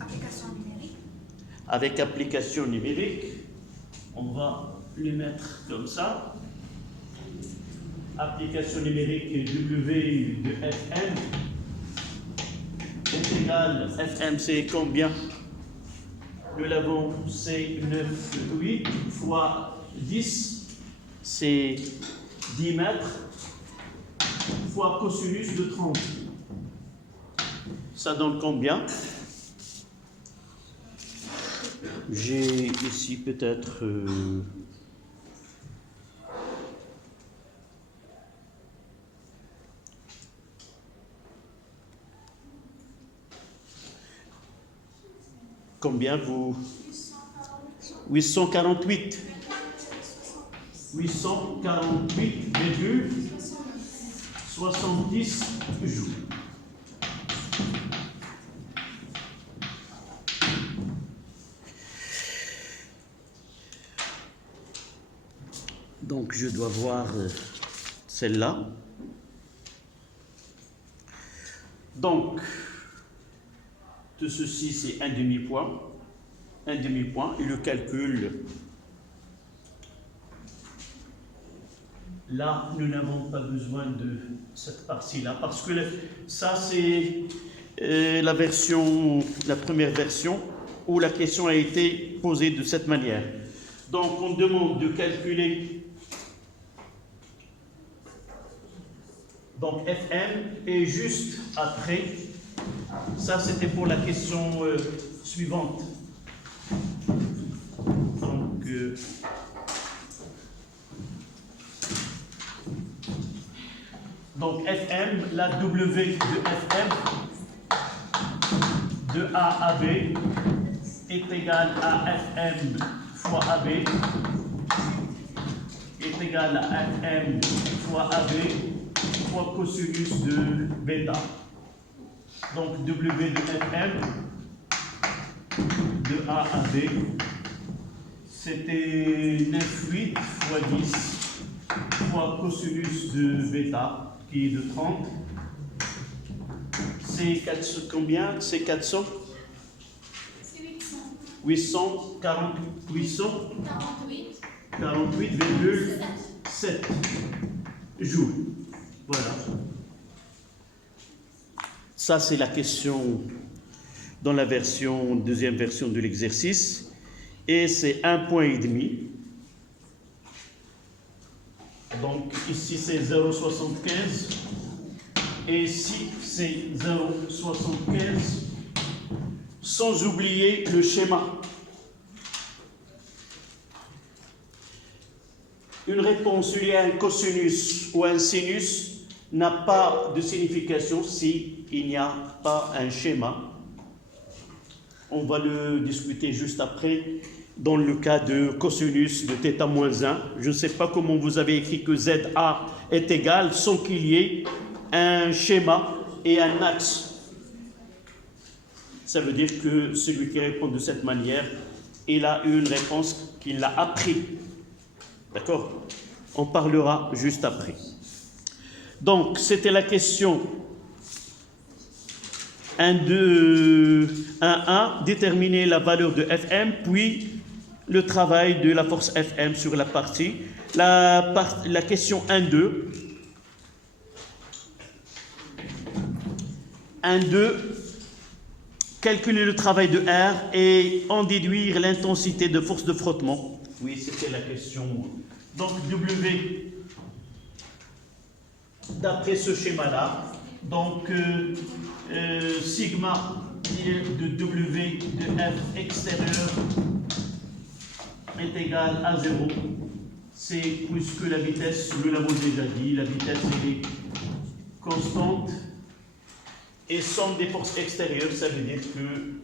application numérique. Avec application numérique, on va le mettre comme ça. Application numérique W de FM est égal, FM c'est combien? Nous l'avons, c'est 8 fois 10, c'est 10 mètres, fois cosinus de 30. Ça donne combien? J'ai ici peut-être... Combien vous... 848. 848,70 jours. Donc je dois voir celle-là. Donc, tout ceci, c'est un demi-point. Un demi-point, et le calcul. Là, nous n'avons pas besoin de cette partie-là, parce que ça, c'est la première version, où la question a été posée de cette manière. Donc, on demande de calculer donc FM, et juste après, ça c'était pour la question suivante. Donc FM, la W de FM de A à B est égale à FM fois AB est égal à FM fois AB fois cosinus de bêta. Donc W de FM de A à B, c'était 9,8 fois 10 fois cosinus de bêta, qui est de 30. C'est combien? C'est 400? C'est 800. 48,7 jours. Voilà. Ça, c'est la question dans la deuxième version de l'exercice. Et c'est 1,5 point. Donc, ici, c'est 0,75. Et ici, c'est 0,75. Sans oublier le schéma. Une réponse liée à un cosinus ou un sinus n'a pas de signification s'il n'y a pas un schéma. On va le discuter juste après. dans le cas de cosinus de θ moins 1. Je ne sais pas comment vous avez écrit que ZA est égal sans qu'il y ait un schéma et un axe. Ça veut dire que celui qui répond de cette manière, il a une réponse qu'il a appris. D'accord? On parlera juste après. Donc, c'était la question 1.1, déterminer la valeur de Fm, puis le travail de la force Fm sur la partie. La question 1.2. 1.2, calculer le travail de R et en déduire l'intensité de force de frottement. Oui, c'était la question. Donc, W, d'après ce schéma-là, donc sigma de W de F extérieur est égal à 0. C'est puisque la vitesse, nous l'avons déjà dit, la vitesse est constante. Et somme des forces extérieures, ça veut dire que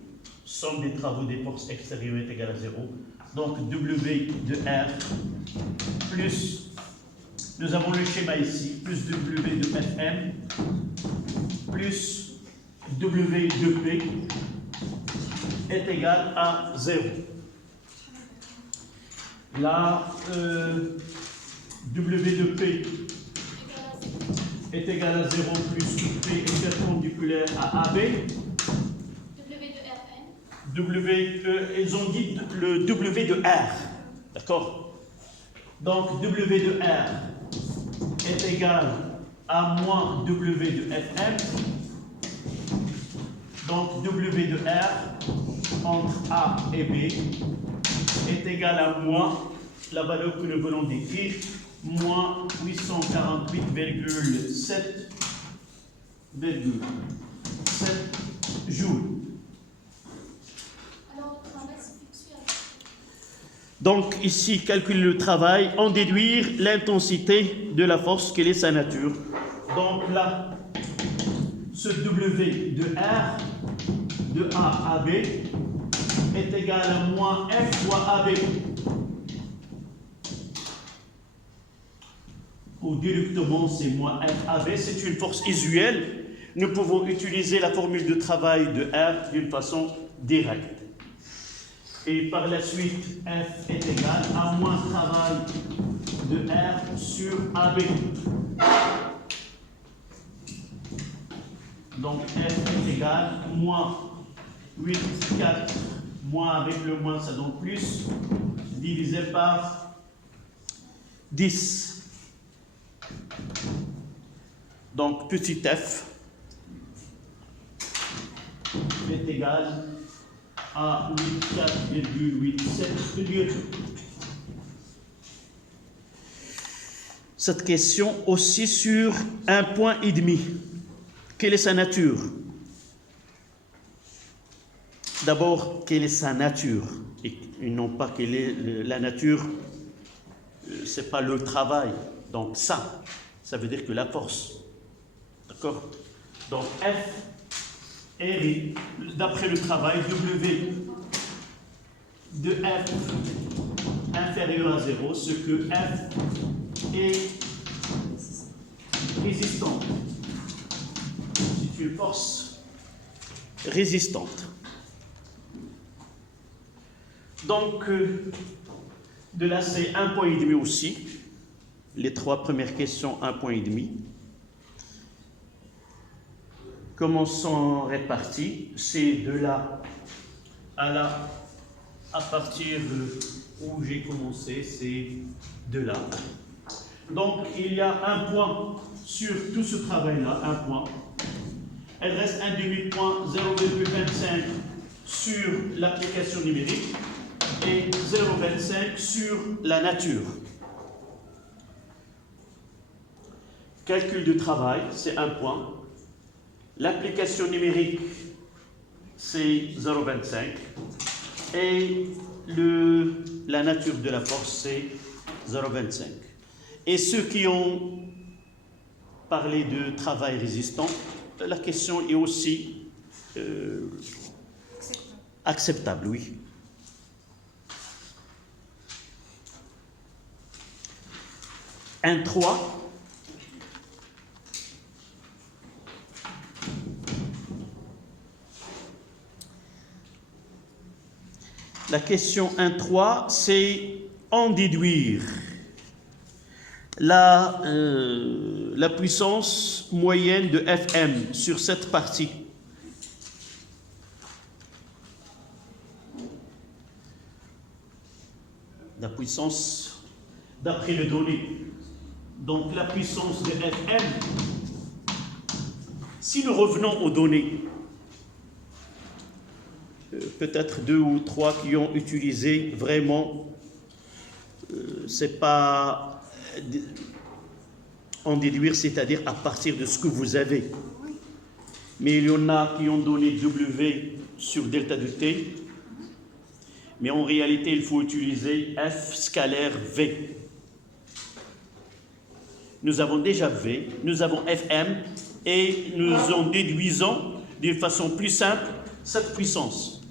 somme des travaux des forces extérieures est égale à 0. Donc W de R plus, nous avons le schéma ici, plus W de Fm plus W de P est égal à 0. Là, W de P est égal à 0 plus P est perpendiculaire à AB. Ils ont dit le W de R. D'accord? Donc W de R est égal à moins W de Fm. Donc W de R entre A et B est égal à moins la valeur que nous venons d'écrire, moins 848,7 joules. Donc ici, calculer le travail, en déduire l'intensité de la force, quelle est sa nature. Donc là, ce W de R de A à B est égal à moins F fois AB. Ou directement, c'est moins FAB, c'est une force usuelle. Nous pouvons utiliser la formule de travail de R d'une façon directe. Et par la suite, F est égal à moins travail de R sur AB. Donc F est égal à moins 8, 4, moins avec le moins, ça donne plus, divisé par 10. Donc, petit f est égal à 84,87 newtons. Cette question aussi sur un point et demi. Quelle est sa nature? D'abord, quelle est sa nature? Et non pas quelle est la nature, c'est pas le travail. Donc ça veut dire que la force. D'accord? Donc F est, d'après le travail, W de F inférieur à 0, ce que F est résistante. C'est une force résistante. Donc, de là, c'est 1,5 point aussi. Les trois premières questions, 1,5 point. Comment sont répartis? C'est de là à là, à partir de où j'ai commencé, c'est de là. Donc, il y a un point sur tout ce travail-là, un point. Elle reste un demi-point, 0,25 sur l'application numérique et 0,25 sur la nature. Calcul de travail, c'est un point. L'application numérique, c'est 0,25. Et la nature de la force, c'est 0,25. Et ceux qui ont parlé de travail résistant, la question est aussi acceptable, oui. 1.3. La question 1.3, c'est en déduire la puissance moyenne de Fm sur cette partie. La puissance d'après les données. Donc la puissance de Fm, si nous revenons aux données, peut-être 2 ou 3 qui ont utilisé vraiment, c'est pas en déduire, c'est-à-dire à partir de ce que vous avez. Mais il y en a qui ont donné W sur delta de T, mais en réalité, il faut utiliser F scalaire V. Nous avons déjà V, nous avons Fm, et nous en déduisons d'une façon plus simple cette puissance.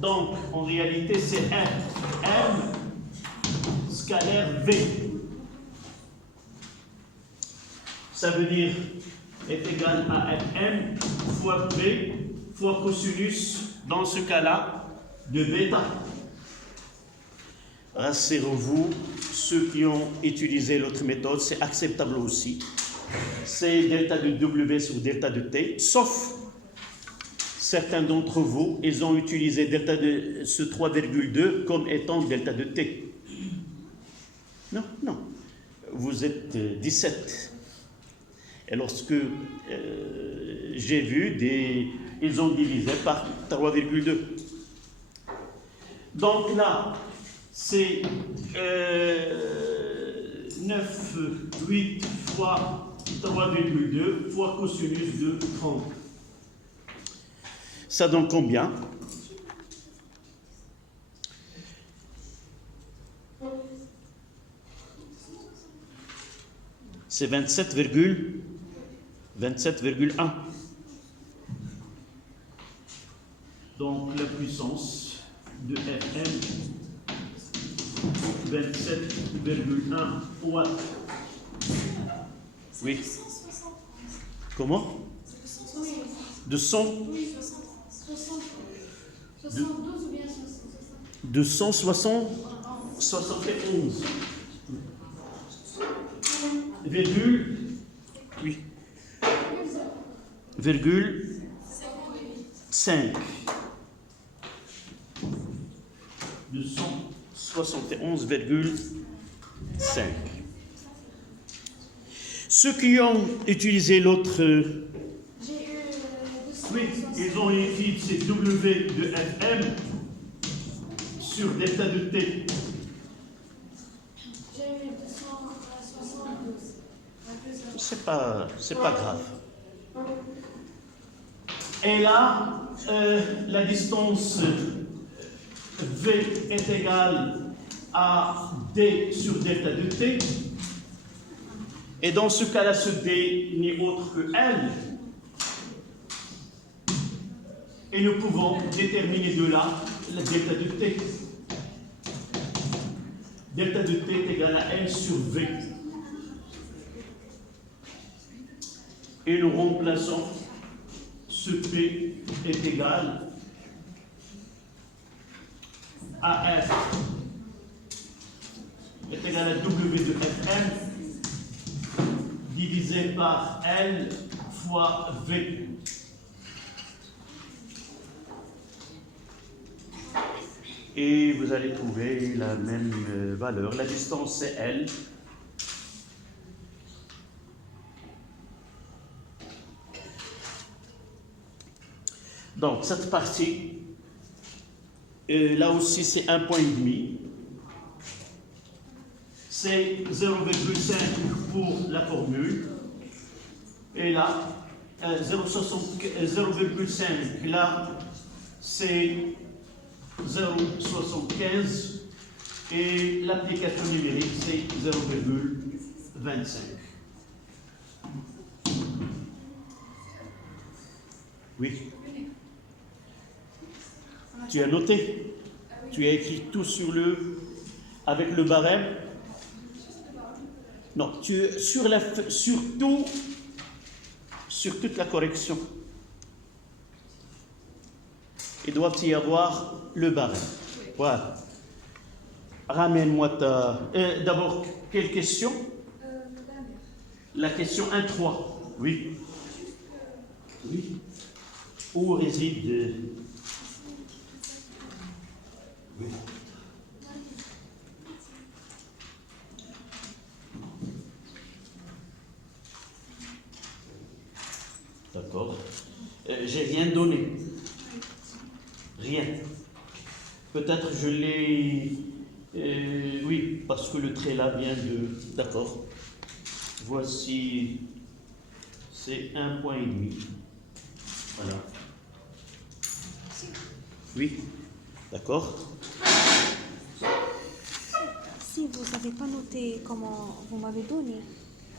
Donc, en réalité, c'est Fm scalaire V. Ça veut dire est égal à Fm fois V fois cosinus, dans ce cas-là, de bêta. Rassurez-vous, ceux qui ont utilisé l'autre méthode, c'est acceptable aussi. C'est delta de W sur delta de T, sauf certains d'entre vous, ils ont utilisé delta de ce 3,2 comme étant delta de T. Non, non. Vous êtes 17. Et lorsque j'ai vu, ils ont divisé par 3,2. Donc là, c'est 9, 8 fois 3,2 fois cosinus de 30. Ça donne combien? C'est 27,1. Donc la puissance de Fm, 27,1 watts. Oui. Comment? De 100? Oui, 72 ou bien 60? De 171. Virgule. Oui. Virgule 5. De 171,5. Ceux qui ont utilisé l'autre, oui, ils ont utilisé W de Fm sur delta de T. J'ai eu 272. C'est pas grave. Et là, la distance V est égale à D sur delta de T. Et dans ce cas-là, ce D n'est autre que L. Et nous pouvons déterminer de là la delta de T. Delta de T est égal à L sur V. Et nous remplaçons ce P est égal à F est égal à W de Fm divisé par L fois V. Et vous allez trouver la même valeur. La distance c'est L. Donc cette partie, là aussi c'est 1,5 point. C'est 0,5 pour la formule. Et là, 0,5, là c'est 0,75 et l'application numérique c'est 0,25. Oui. Tu as noté? Tu as écrit tout sur avec le barème? Non, sur toute la correction, il doit y avoir le barème. Voilà. Ramène-moi ta... D'abord, quelle question? La question 1-3. Oui. Oui. Où réside... Oui. D'accord. J'ai rien donné. Rien. Peut-être je l'ai... oui, parce que le trait là vient de... D'accord. Voici... C'est 1,5 point. Voilà. Oui. D'accord. Si vous n'avez pas noté comment vous m'avez donné,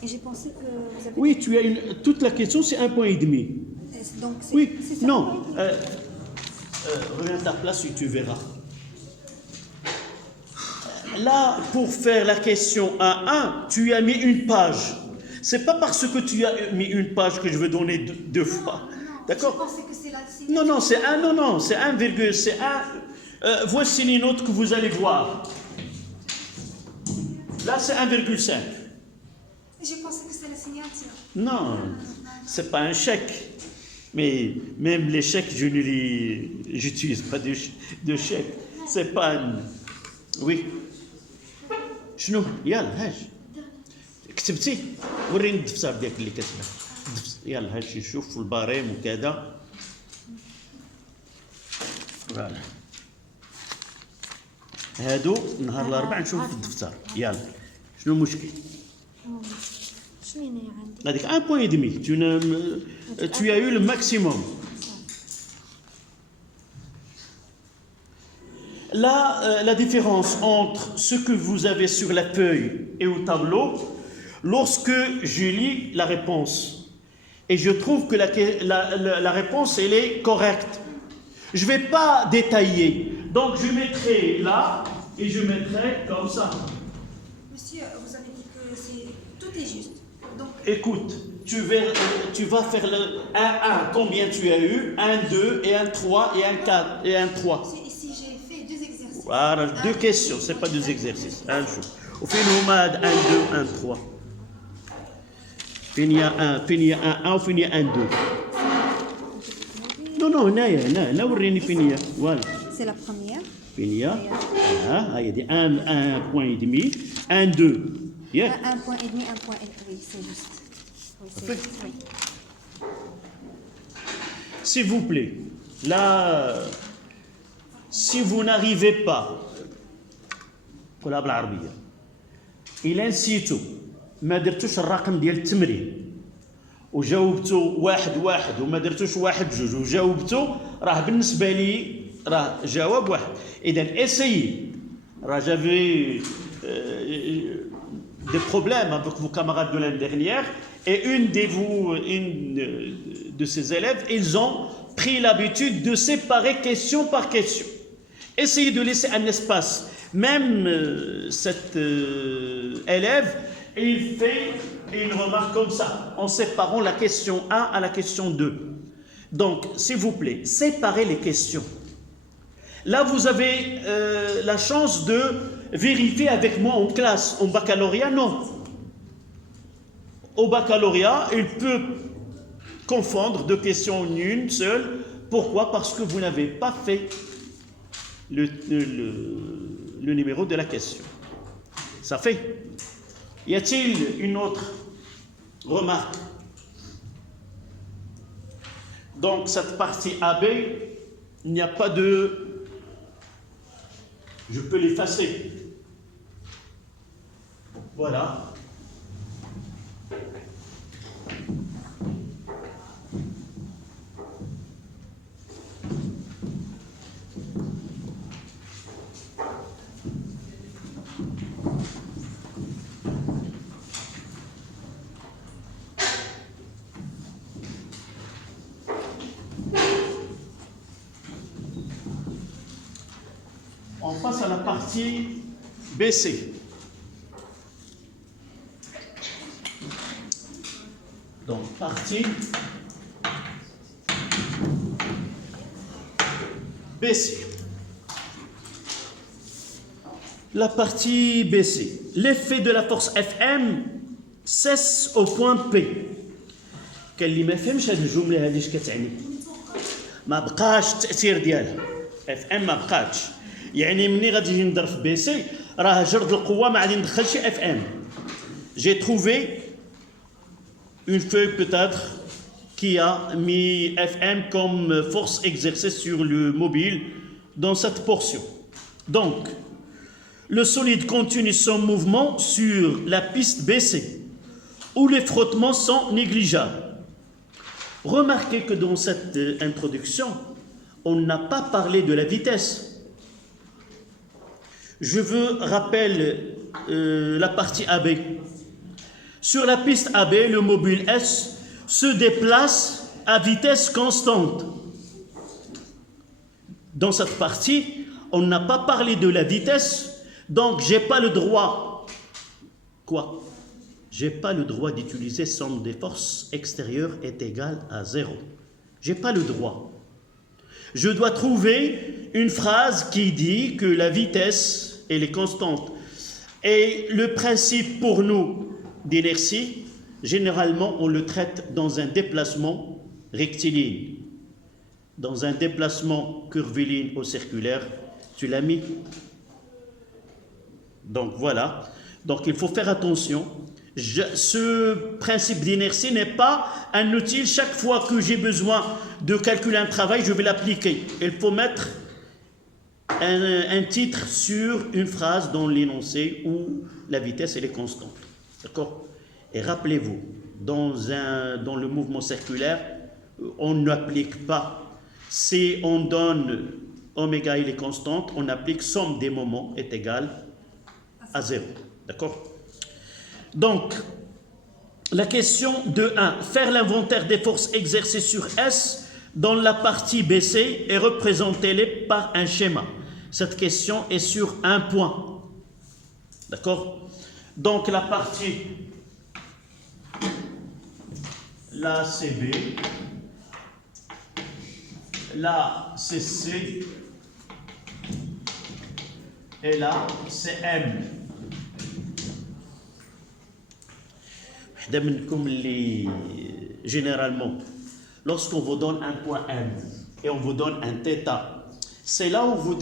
et j'ai pensé que vous avez... Oui, tu as une... toute la question, c'est 1,5 point. Donc c'est, Oui, c'est ça. non. Reviens à ta place et tu verras. Là, pour faire la question A1, tu as mis une page. C'est pas parce que tu as mis une page que je veux donner deux fois. D'accord? Je pensais que c'est la Non, non, c'est 1, non, c'est 1, c'est 1. Voici les notes que vous allez voir. Là, c'est 1,5. Je pensais que c'est la signature. Non, c'est pas un chèque. Mais même les chèques, je ne les... J'utilise pas de chèques. C'est pas un... Oui. شنو؟ يلا هاش كتبتي؟ وريني الدفتر ديالك اللي كتبه. يلا هاش نشوف في الباريم وكذا. فوالا. هادو نهار الاربعاء نشوف في الدفتر. يلا. شنو المشكل؟ شنو هنا عندي؟ هذيك 1 point et demi. Tu as eu le maximum. Là, la différence entre ce que vous avez sur la feuille et au tableau, lorsque je lis la réponse, et je trouve que la réponse, elle est correcte. Je ne vais pas détailler. Donc, je mettrai là, et je mettrai comme ça. Monsieur, vous avez dit que tout est juste. Donc, Écoute, tu vas faire le 1, combien tu as eu, 1, 2, et 1, 3, et 1, 4, et 1, 3. ici, j'ai fait 2 exercices. Voilà, 2 questions, ce n'est pas 2 exercices. Un jour. Au fin de 1, 2, 1, 3. Finia 1, ou finia 1, 2. Non, non, là, وريني finia. Voilà. C'est la première. Finia. Voilà, il y a des 1 point et demi, 1, 2. Yeah. 1 point et demi, 1 point et demi. Oui, c'est juste. Oui, c'est Parfait. juste, oui. S'il vous plaît, là, si vous n'arrivez pas, قولها بالعربية، إلا نسيتوا ما درتوش الرقم ديال التمرين وجاوبتوا 1 وما درتوش 1 2 وجاوبتوا، راه بالنسبة لي راه جواب واحد. إذا essayez. راه j'avais des problèmes avec vos camarades de l'année dernière et une de ces élèves, ils ont pris l'habitude de séparer question par question. Essayez de laisser un espace. Même cet élève, il fait une remarque comme ça, en séparant la question 1 à la question 2. Donc, s'il vous plaît, séparez les questions. Là, vous avez la chance de vérifier avec moi en classe. En baccalauréat, non. Au baccalauréat, il peut confondre 2 questions en une seule. Pourquoi? Parce que vous n'avez pas fait le numéro de la question. Ça fait. Y a-t-il une autre remarque? Donc, cette partie AB, il n'y a pas de... Je peux l'effacer. Voilà. On passe à la partie BC. partie BC. La partie BC. L'effet de la force FM cesse au point P. كان اللي ما فهمش هذه الجمله هذه اش كتعني ما بقاش التاثير ديالها اف ام ما بقاتش يعني مني غادي نجي نضرب في بي سي راه جرد القوه ما غادي ندخل شي اف ام j'ai trouvé une feuille peut-être qui a mis FM comme force exercée sur le mobile dans cette portion. Donc, le solide continue son mouvement sur la piste BC, où les frottements sont négligeables. Remarquez que dans cette introduction, on n'a pas parlé de la vitesse. Je veux rappeler la partie AB. Sur la piste AB, le mobile S se déplace à vitesse constante. Dans cette partie, on n'a pas parlé de la vitesse, donc j'ai pas le droit. Quoi? J'ai pas le droit d'utiliser somme des forces extérieures est égale à 0. J'ai pas le droit. Je dois trouver une phrase qui dit que la vitesse, elle est constante. Et le principe pour nous d'inertie, généralement, on le traite dans un déplacement rectiligne. Dans un déplacement curviligne ou circulaire, tu l'as mis. Donc voilà. Donc il faut faire attention. Ce principe d'inertie n'est pas un outil. Chaque fois que j'ai besoin de calculer un travail, je vais l'appliquer. Il faut mettre un titre sur une phrase dans l'énoncé où la vitesse elle est constante. D'accord? Et rappelez-vous, dans le mouvement circulaire, on n'applique pas. Si on donne oméga il est constante, on applique somme des moments est égale à 0. D'accord? Donc, la question de 1, faire l'inventaire des forces exercées sur S dans la partie BC et représentez-les par un schéma. Cette question est sur un point. D'accord? Donc, la partie, là c'est B, là c'est C, et là c'est M. Généralement, lorsqu'on vous donne un point M et on vous donne un θ, c'est là où vous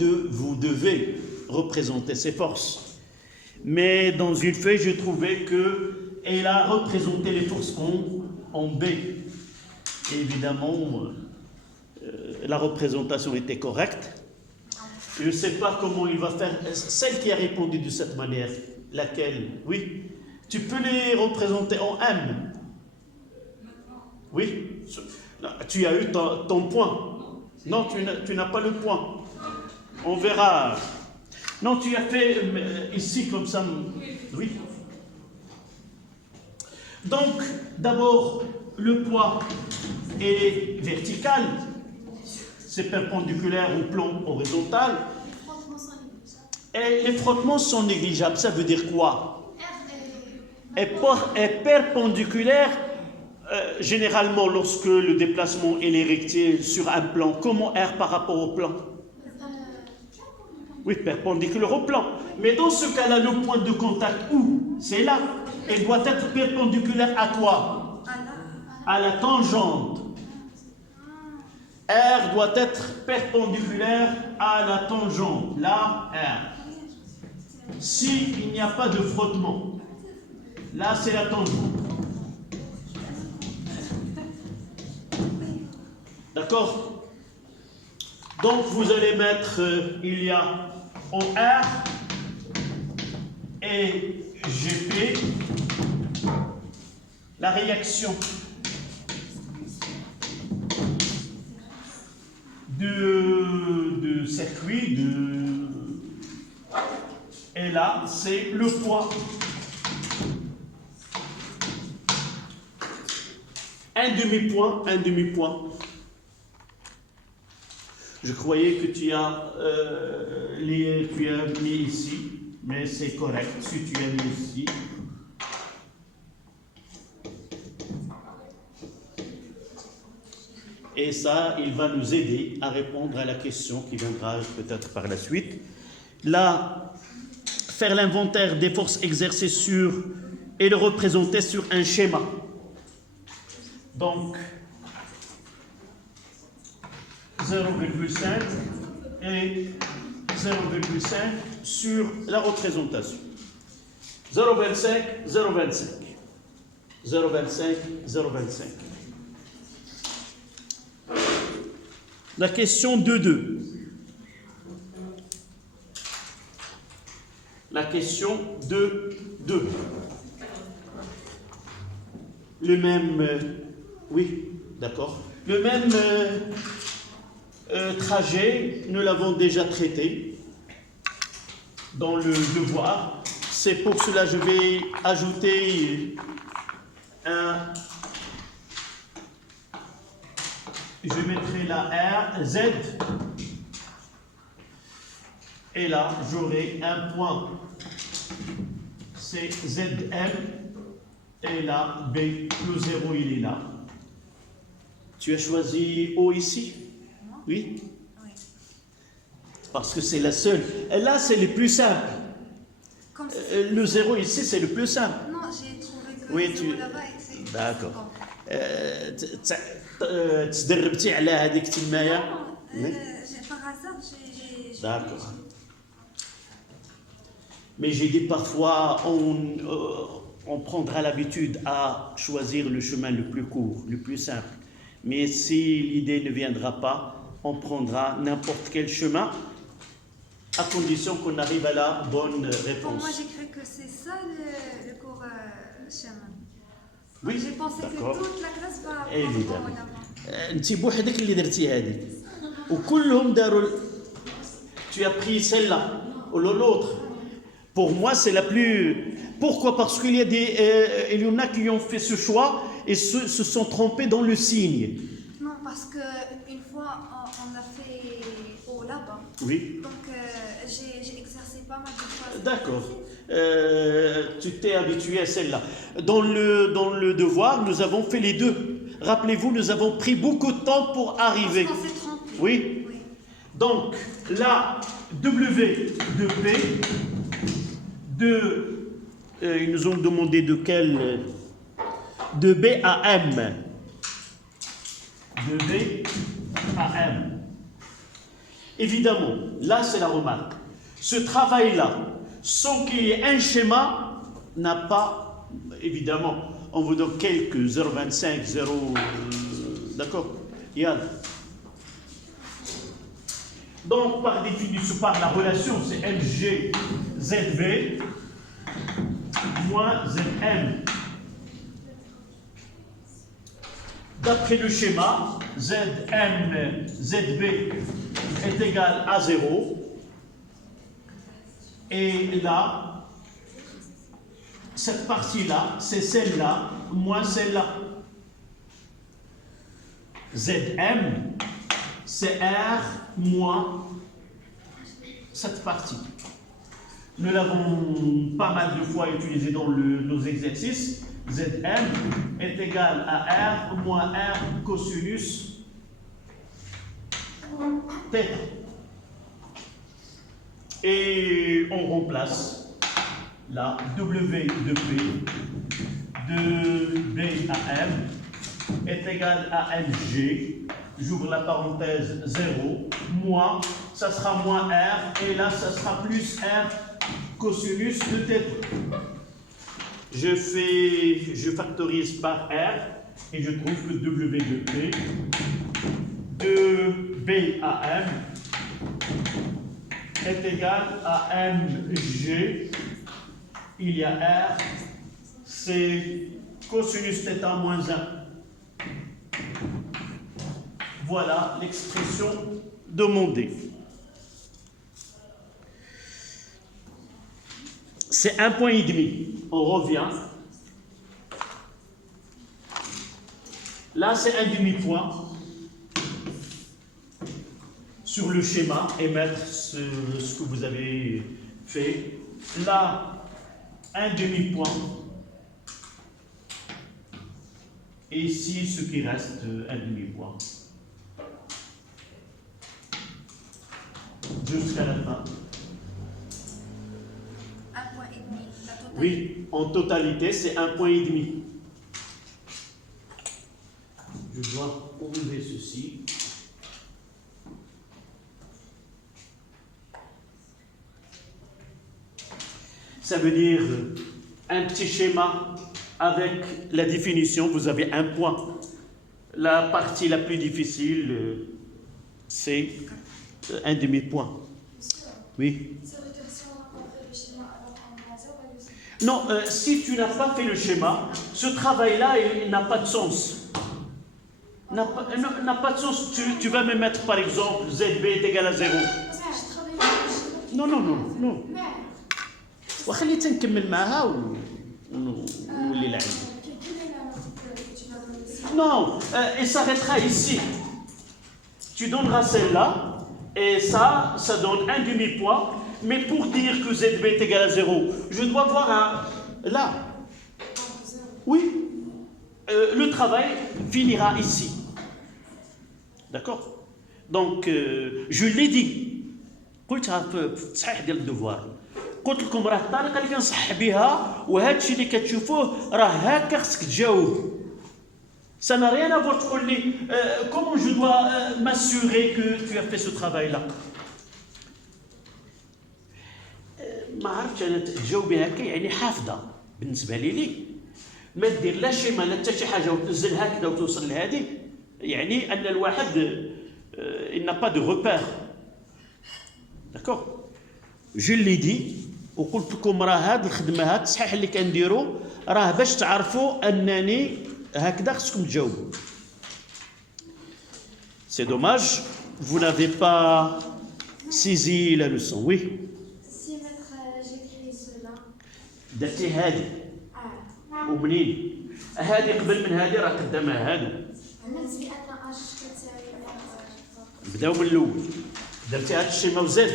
devez représenter ces forces. Mais dans une feuille, j'ai trouvé qu'elle a représenté les forces en B. Et évidemment, la représentation était correcte. Je ne sais pas comment il va faire. Celle qui a répondu de cette manière, laquelle? Oui. Tu peux les représenter en M. Oui. Tu as eu ton point. Non, tu n'as pas le point. On verra. Non, tu as fait ici comme ça. Oui. Donc, d'abord, le poids est vertical. C'est perpendiculaire au plan horizontal. Et les frottements sont négligeables. Ça veut dire quoi? Est perpendiculaire, généralement, lorsque le déplacement est rectiligne sur un plan. Comment R par rapport au plan? Oui, perpendiculaire au plan. Mais dans ce cas-là, le point de contact, où? C'est là. Elle doit être perpendiculaire à quoi? À la tangente. R doit être perpendiculaire à la tangente. Là, R. S'il n'y a pas de frottement, là, c'est la tangente. D'accord? Donc, vous allez mettre, il y a OR et GP. La réaction de circuit, et là, c'est le poids. Un demi-point. Je croyais que tu as mis ici, mais c'est correct. Si tu as mis ici, Et ça, il va nous aider à répondre à la question qui viendra peut-être par la suite. Là, faire l'inventaire des forces exercées sur et le représenter sur un schéma. Donc, 0,5 et 0,5 sur la représentation. 0,25, 0,25. 0,25, 0,25. La question 2,2. La question 2,2. Le même, oui, d'accord. Le même trajet, nous l'avons déjà traité dans le devoir. C'est pour cela que je vais ajouter je mettrai la R, Z, et là j'aurai un point, c'est ZM, et là B, le 0 il est là. Tu as choisi O ici? Oui? Oui. Parce que c'est la seule. Et là c'est le plus simple. Comme si... Le 0 ici c'est le plus simple. Non, j'ai trouvé que Oui, le tu... zéro là-bas, c'est D'accord. bon. تدربتي على هذيك تمايا؟ Non, par hasard, j'ai... D'accord. Mais j'ai dit parfois, on prendra l'habitude à choisir le chemin le plus court, le plus simple. Mais si l'idée ne viendra pas, on prendra n'importe quel chemin, à condition qu'on arrive à la bonne Pour moi, réponse. j'ai cru que c'est ça le cours chemin. Oui, J'ai pensé que d'accord. toute la classe va Évidemment. en avant. انت بوحدك اللي درتي هذه وكلهم داروا tu as pris celle-là ou l'autre. Pour moi c'est la plus. Pourquoi? Parce qu'il y a il y en a qui ont fait ce choix et se sont trompés dans le signe. Non, parce qu'une fois, on a fait au là-bas. Oui. Donc, j'ai exercé pas mal de fois. D'accord. Tu t'es habitué à celle-là. Dans le devoir, nous avons fait les deux. Rappelez-vous, nous avons pris beaucoup de temps pour arriver. Parce qu'on s'est trompé. Oui. Oui. Donc, la W de P, ils nous ont demandé de quel. De B à M. De B à M. Évidemment, là c'est la remarque. Ce travail-là, sans qu'il y ait un schéma, n'a pas, évidemment, on vous donne quelques 0,25, 0, d'accord? Yann. Donc, par définition, par la relation, c'est LG, ZV, moins ZM. D'après le schéma, ZM, ZB est égal à 0. Et là, cette partie-là, c'est celle-là, moins celle-là. ZM, c'est R moins cette partie. Nous l'avons pas mal de fois utilisé dans nos exercices. ZM est égal à R moins R cosinus θ. Et on remplace la W de P de B à M est égal à MG, j'ouvre la parenthèse 0, moins, ça sera moins R, et là ça sera plus R cosinus de θ. Je factorise par R et je trouve que W de P de B à M est égal à MG. Il y a R, c'est cosinus θ moins 1. Voilà l'expression demandée. C'est 1,5 point. On revient. Là, c'est un demi-point sur le schéma et mettre ce que vous avez fait. Là, un demi-point. Et ici, ce qui reste, un demi-point. jusqu'à la fin. 1 point et demi, la totale. Oui, en totalité, c'est 1 point et demi. Je dois enlever ceci. Ça veut dire un petit schéma avec la définition. Vous avez un point. La partie la plus difficile, c'est un demi-point. Oui. Ça veut dire si on n'a pas fait le schéma alors on va zéro. Non, si tu n'as pas fait le schéma, ce travail-là, il n'a pas de sens. N'a pas de sens. Tu vas me mettre, par exemple, ZB est égal à 0. Je travaille pas le schéma. Non. وخلي تنكمل معها ونولي العلم. Quelle est la note que tu vas donner ici? Non, il s'arrêtera ici. Tu donneras celle-là, et ça donne un demi-point. Mais pour dire que ZB est égal à 0, je dois voir là. Oui. Le travail finira ici. D'accord? Donc, je l'ai dit. قلتها في التصحيح ديال الدوفوار. قلت لكم راه الطريقه اللي كنصح بها وهذا الشيء اللي كتشوفوه راه هكا خصك تجاوب. Ça n'a rien à voir تقول لي comment je dois m'assurer que tu as fait ce travail là. ما عرفتش انا تجاوبي هكا يعني حافظه بالنسبه لي ما دير لا شيما لا حتى شي حاجه وتنزل هكذا وتوصل لهذه يعني ان الواحد il n'a pas de repère. D'accord? Je l'ai dit وقلت لكم راه هاد الخدمه هاد التصحيح اللي كنديرو راه باش تعرفوا انني هكذا خصكم تجاوبوا. C'est dommage, vous n'avez pas saisi la leçon. Oui. Si maître j'écris cela. درتي هادي ومنين هادي قبل من هادي راه قدامها هادو بالنسبة أنا أش كتساوي بداو من الاول درتي هاد الشيء ما وزاد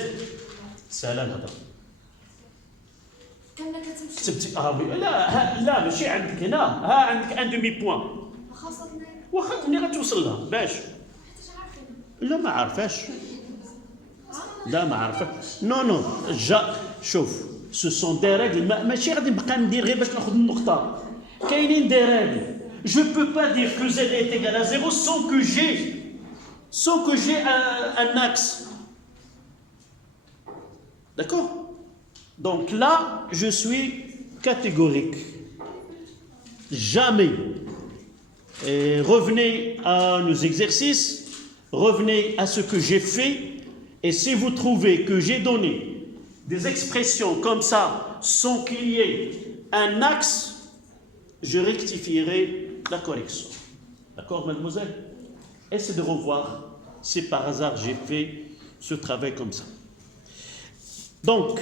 سهله الهضره كان كتمشي كتبتي لا ماشي عندك هنا ها عندك ان دومي بوان خاصة واخا ملي غتوصل لها باش حيت عارفين لا ما عارفاش لا ما عارفاش نو شوف سو سون دي ريغل ماشي غادي نبقى ندير غير باش ناخذ النقطه كاينين دي ريغل je peux pas dire que z est égal à 0 sans que j'ai un axe. D'accord? Donc là, je suis catégorique. Jamais. Et revenez à nos exercices, revenez à ce que j'ai fait, et si vous trouvez que j'ai donné des expressions comme ça, sans qu'il y ait un axe, je rectifierai la correction. D'accord, mademoiselle? Essayez de revoir si par hasard j'ai fait ce travail comme ça. Donc,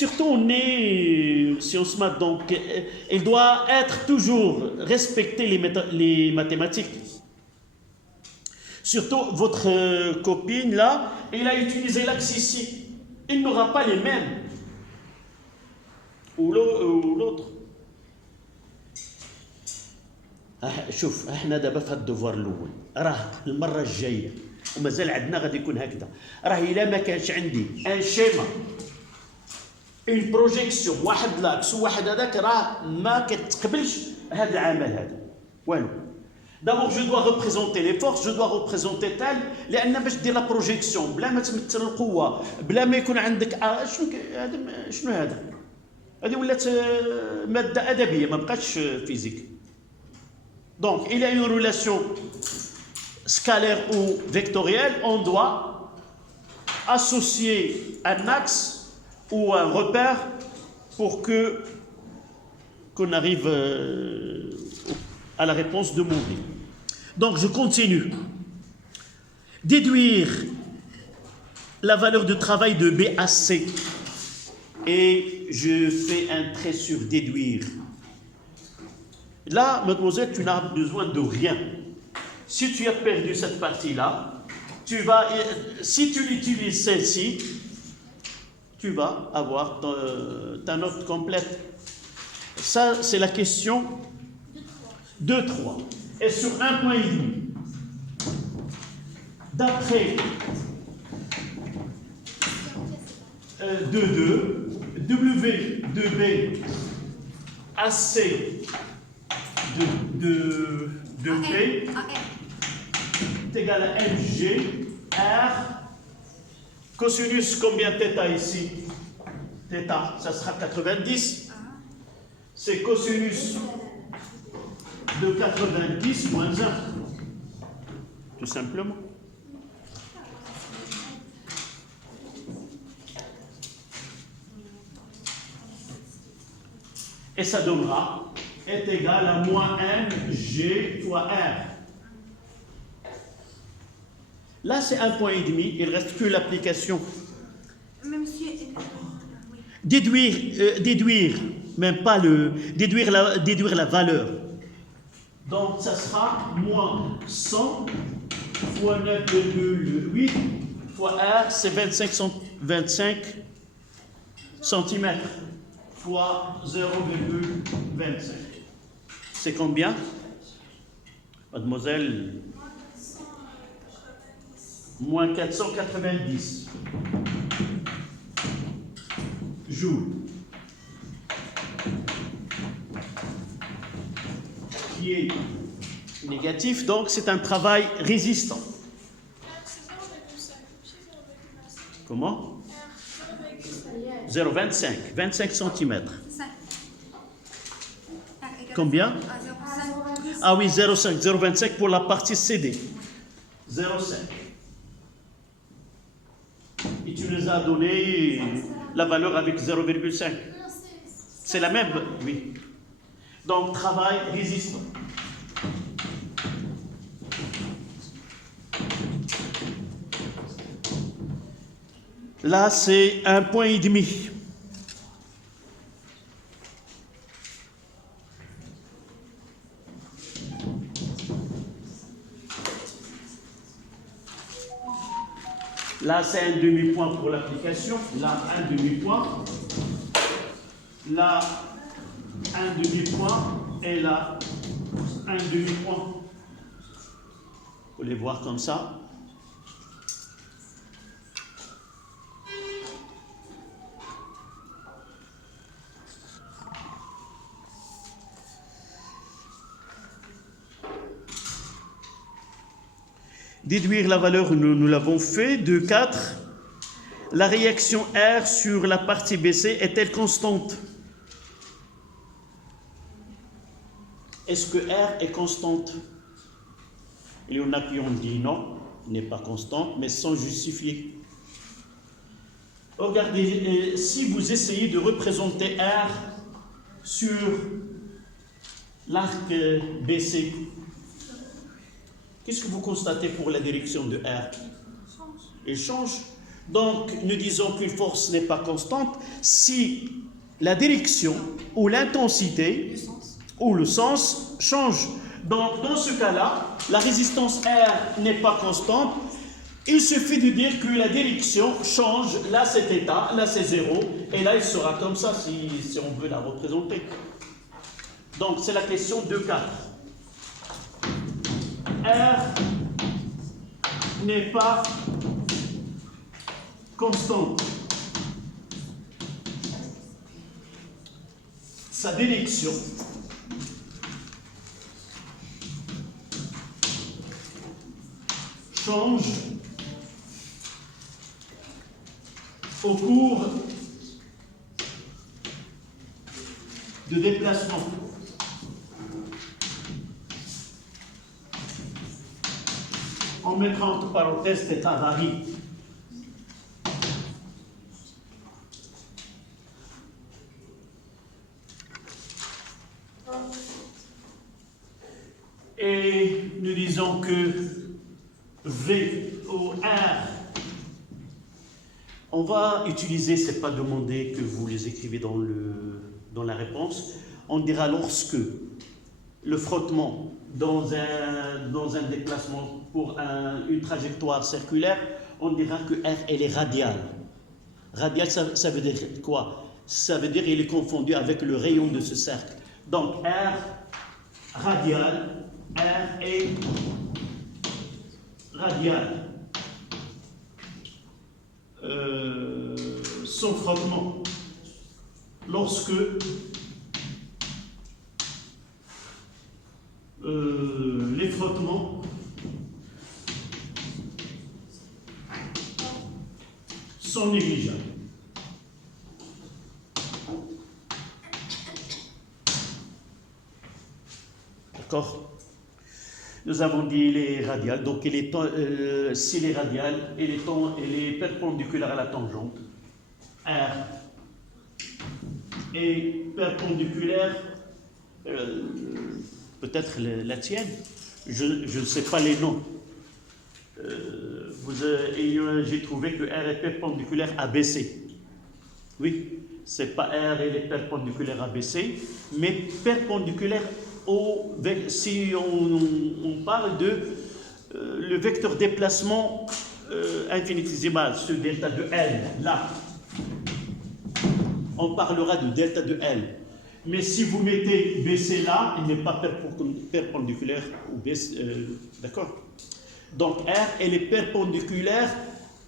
surtout on est sciences maths, donc il doit être toujours respecter les mathématiques. Surtout votre copine là, elle a utilisé l'axe ici. Il n'aura pas les mêmes. Ou l'autre. شوف احنا دابا في هذا الدوفوار الاول راه المره الجايه ومازال عندنا غادي يكون هكذا راه الا ما كانش عندي ان شيما اون بروجيكسيون واحد لاكس وواحد هذاك راه ما كتقبلش هذا العمل هذا والو. دابور جو دوا ريبريزونتي لي فورس جو دوا ريبريزونتي تال لان باش دير لا بروجيكسيون بلا ما تمثل القوه بلا ما يكون عندك شنو هذا هذه ولات ماده ادبيه ما بقاتش فيزيك. Donc, il y a une relation scalaire ou vectorielle, on doit associer un axe ou un repère pour qu'on arrive à la réponse demandée. Donc, je continue. Déduire la valeur de travail de B à C. Et je fais un trait sur déduire. Là, mademoiselle, tu n'as besoin de rien. Si tu as perdu cette partie-là, si tu utilises celle-ci, tu vas avoir ta note complète. Ça, c'est la question 2-3. Et sur 1 point et demi, d'après de 2, W de B, AC de P est égal à MG, R, cosinus combien θ ici? Θ, ça sera 90. C'est cosinus de 90 moins 1. Tout simplement. Et ça donnera est égal à moins mg fois r. Là, c'est un point et demi. Il ne reste que l'application. Mais monsieur, oui. Déduire, même pas déduire la valeur. Donc, ça sera moins 100 fois 9,8 fois R, c'est 25 cm fois 0,25. C'est combien, mademoiselle? Moins 490 joules. Qui est négatif, donc c'est un travail résistant. Comment? 0,25, 25 cm. 5. Combien? À 0,5. Ah oui, 0,5, 0,25 pour la partie CD. 0,5. Et tu nous as donné la valeur avec 0,5. C'est la même, oui. Donc, travail résistant. Là, c'est 1,5 point. Là, c'est un demi-point pour l'application. Là, un demi-point. Là, un demi-point. Et là, un demi-point. Vous les voir comme ça. Déduire la valeur, nous l'avons fait, de 4. La réaction R sur la partie BC est-elle constante? Est-ce que R est constante? Il y en a qui ont dit non, n'est pas constante, mais sans justifier. Regardez, si vous essayez de représenter R sur l'arc BC, qu'est-ce que vous constatez pour la direction de R? Il change. Donc, nous disons qu'une force n'est pas constante si la direction ou l'intensité ou le sens change. Donc, dans ce cas-là, la résistance R n'est pas constante. Il suffit de dire que la direction change. Là, c'est état, là, c'est 0. Et là, il sera comme ça si on veut la représenter. Donc, c'est la question 2-4. R n'est pas constante. Sa direction change au cours de déplacement. On mettra entre parenthèses θ varie. Et nous disons que V ou R, on va utiliser, ce n'est pas demandé que vous les écrivez dans la réponse, on dira lorsque le frottement dans un déplacement pour une trajectoire circulaire, on dira que R, elle est radiale. Radiale, ça veut dire quoi? Ça veut dire qu'il est confondu avec le rayon de ce cercle. Donc, R radial, R est radial. son frottement lorsque les frottements sont négligeables. D'accord? Nous avons dit les radiales, donc si les radiales et les perpendiculaires à la tangente, R est perpendiculaire, peut-être la tienne, je ne sais pas les noms. J'ai trouvé que R est perpendiculaire à BC. Oui, c'est pas R elle est perpendiculaire à BC, mais perpendiculaire si on parle de le vecteur déplacement infinitésimal, ce delta de L, là, on parlera de delta de L. Mais si vous mettez BC là, il n'est pas perpendiculaire au BC, d'accord? Donc R, elle est perpendiculaire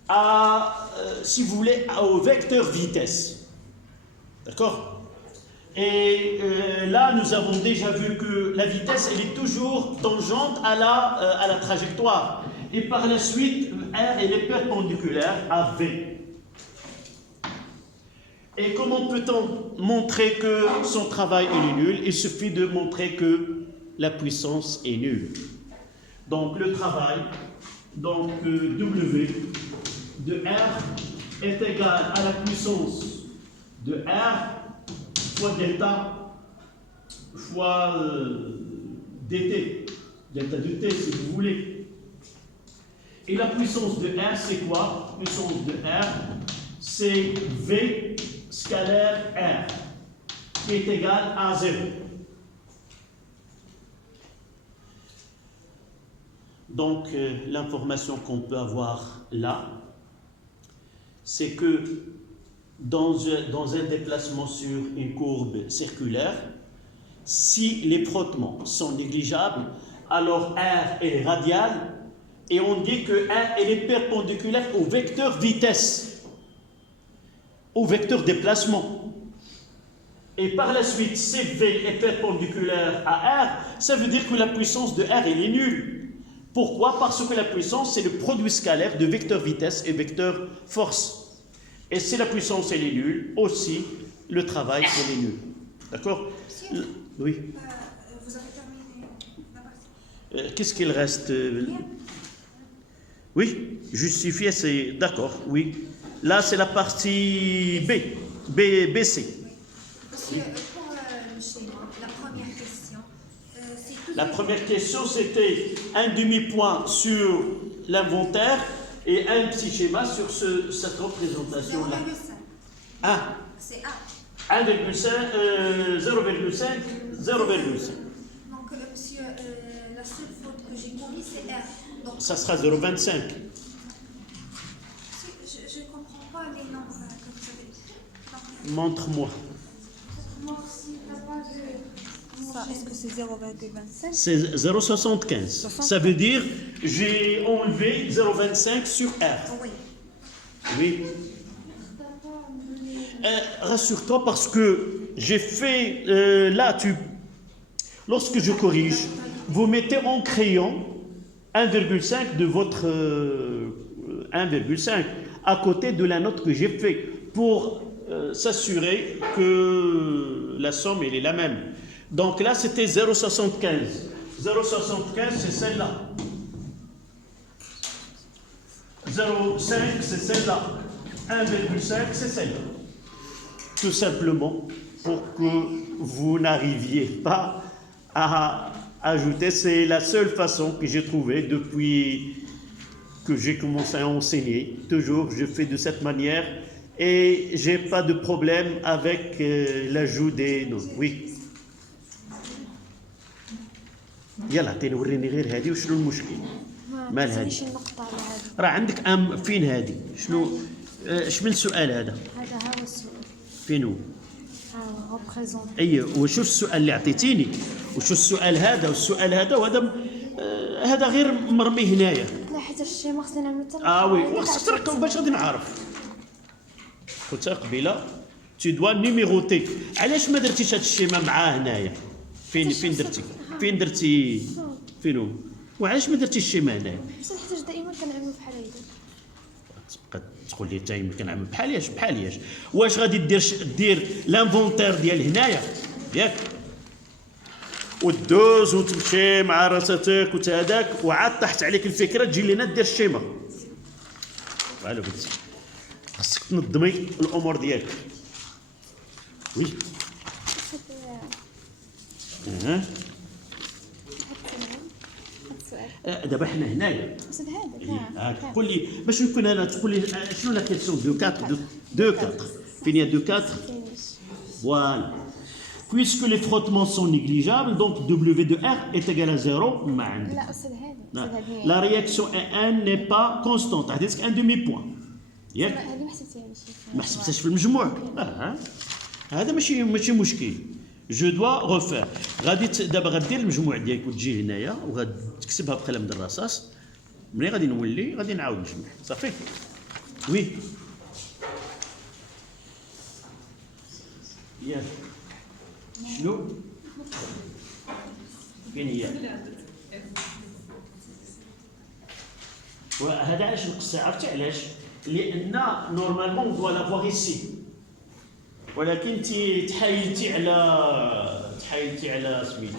à, si vous voulez, au vecteur vitesse. D'accord? Et là, nous avons déjà vu que la vitesse, elle est toujours tangente à la trajectoire. Et par la suite, R, elle est perpendiculaire à V. Et comment peut-on montrer que son travail est nul? Il suffit de montrer que la puissance est nulle. Donc le travail, donc W de R est égal à la puissance de R fois delta fois dt, delta de t si vous voulez. Et la puissance de R, c'est quoi? La puissance de R, c'est V scalaire R, qui est égal à 0. Donc, l'information qu'on peut avoir là, c'est que dans un déplacement sur une courbe circulaire, si les frottements sont négligeables, alors R est radial, et on dit que R est perpendiculaire au vecteur vitesse, au vecteur déplacement. Et par la suite, CV est perpendiculaire à R, ça veut dire que la puissance de R elle est nulle. Pourquoi? Parce que la puissance, c'est le produit scalaire de vecteur vitesse et vecteur force. Et si la puissance elle est nulle, aussi le travail elle est nul. D'accord? Oui. Vous avez terminé la partie. Qu'est-ce qu'il reste? Oui, justifier, c'est d'accord, oui. Là, c'est la partie BC. Monsieur, pour le schéma, la première question, c'est tout. La première question, c'était un demi-point sur l'inventaire et un petit schéma sur cette représentation-là. 0,5. Ah, C'est A. 1,5, 0,5, 0,5. Donc, monsieur, la seule faute que j'ai commise, c'est R. Donc, Ça sera 0,25. je ne comprends pas les nombres que vous avez dit. Donc, Montre-moi. Moi aussi, il n'y a pas de... Ça, est-ce que c'est 0,25? C'est 0,75. Ça veut dire j'ai enlevé 0,25 sur R. oui. Oui. Rassure-toi parce que j'ai fait là, lorsque je corrige, vous mettez en crayon 1,5 de votre 1,5 à côté de la note que j'ai fait pour s'assurer que la somme elle est la même. Donc là c'était 0,75. 0,75 c'est celle-là. 0,5 c'est celle-là. 1,5 c'est celle-là. Tout simplement pour que vous n'arriviez pas à ajouter. C'est la seule façon que j'ai trouvée depuis que j'ai commencé à enseigner. Toujours, je fais de cette manière et j'ai pas de problème avec l'ajout des notes. Oui. يلا تنوريني غير هذه وشنو المشكل؟ مال هذه؟ ماشي النقطة على هذه. راه عندك فين هذه؟ شنو اش من السؤال هذا؟ هذا هو السؤال. فين هو؟ ها ريبريزونت. ايوه وشوف السؤال اللي عطيتيني وشوف السؤال هذا والسؤال هذا وهذا هذا غير مرمي هنايا. لا حيت الشيما خصنا نعملو حتى وي خصك ترقم باش غادي نعرف. قلتها قبيله tu dois numéroter. علاش ما درتيش هذا الشيء معاه هنايا؟ فين درتي؟ فين درتي؟ فينو؟ وعلاش ما درتيش الشيء هنايا؟ بس نحتاج دائما كنعملوا بحال هكا. تبقى تقول لي دائما كنعمل بحالياش واش غادي دير لانفونتير ديال هنايا ياك ودوز وتمشي مع راساتك وتهداك وعاد طاحت عليك الفكره تجي لينا دير الشيمه. فوالا بنتي خاصك تنظمي الامور ديالك. وي اها دابا حنا هنايا أستاذ هذا قول لي باش نكون انا تقول لي شنو لا كيسيون دو 4 دو 4 فين يا دو 4 voilà puisque les frottements sont négligeables donc W de R est égal à 0 ما عندك لا أستاذ هذا la réaction N n'est pas constante عطيتك ان دومي بوان ياك هذه ما حسبتيهاش ما حسبتهاش في المجموع هذا ماشي مشكل جو دوا غوفير غادي دابا غدير المجموع ديالك وتجي هنايا وغتكتبها بقلم الرصاص ملي غادي نولي غادي نعاود نجمع صافي وي ياك شنو فين هي وهذا علاش نقص عرفتي علاش لان نورمالمون دوا لافوار ايسي ولكن تحايلتي على سميتو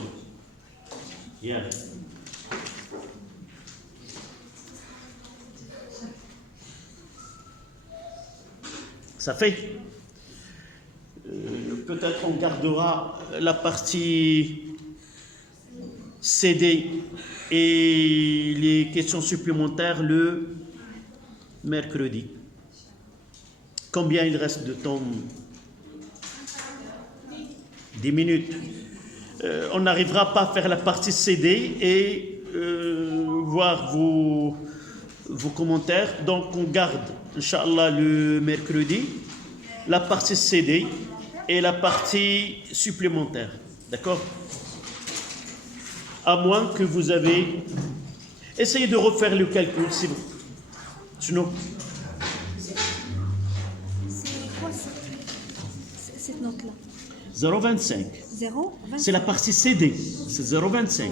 ياك صافي peut-être on gardera la partie CD et les questions supplémentaires le mercredi. Combien il reste de temps? 10 minutes. On n'arrivera pas à faire la partie CD et voir vos commentaires. Donc on garde, Inch'Allah, le mercredi, la partie CD et la partie supplémentaire. D'accord? À moins que vous avez... Essayez de refaire le calcul, si vous... Sinon... C'est quoi cette note-là 0,25. 0,25. C'est la partie CD. C'est 0,25. Oui.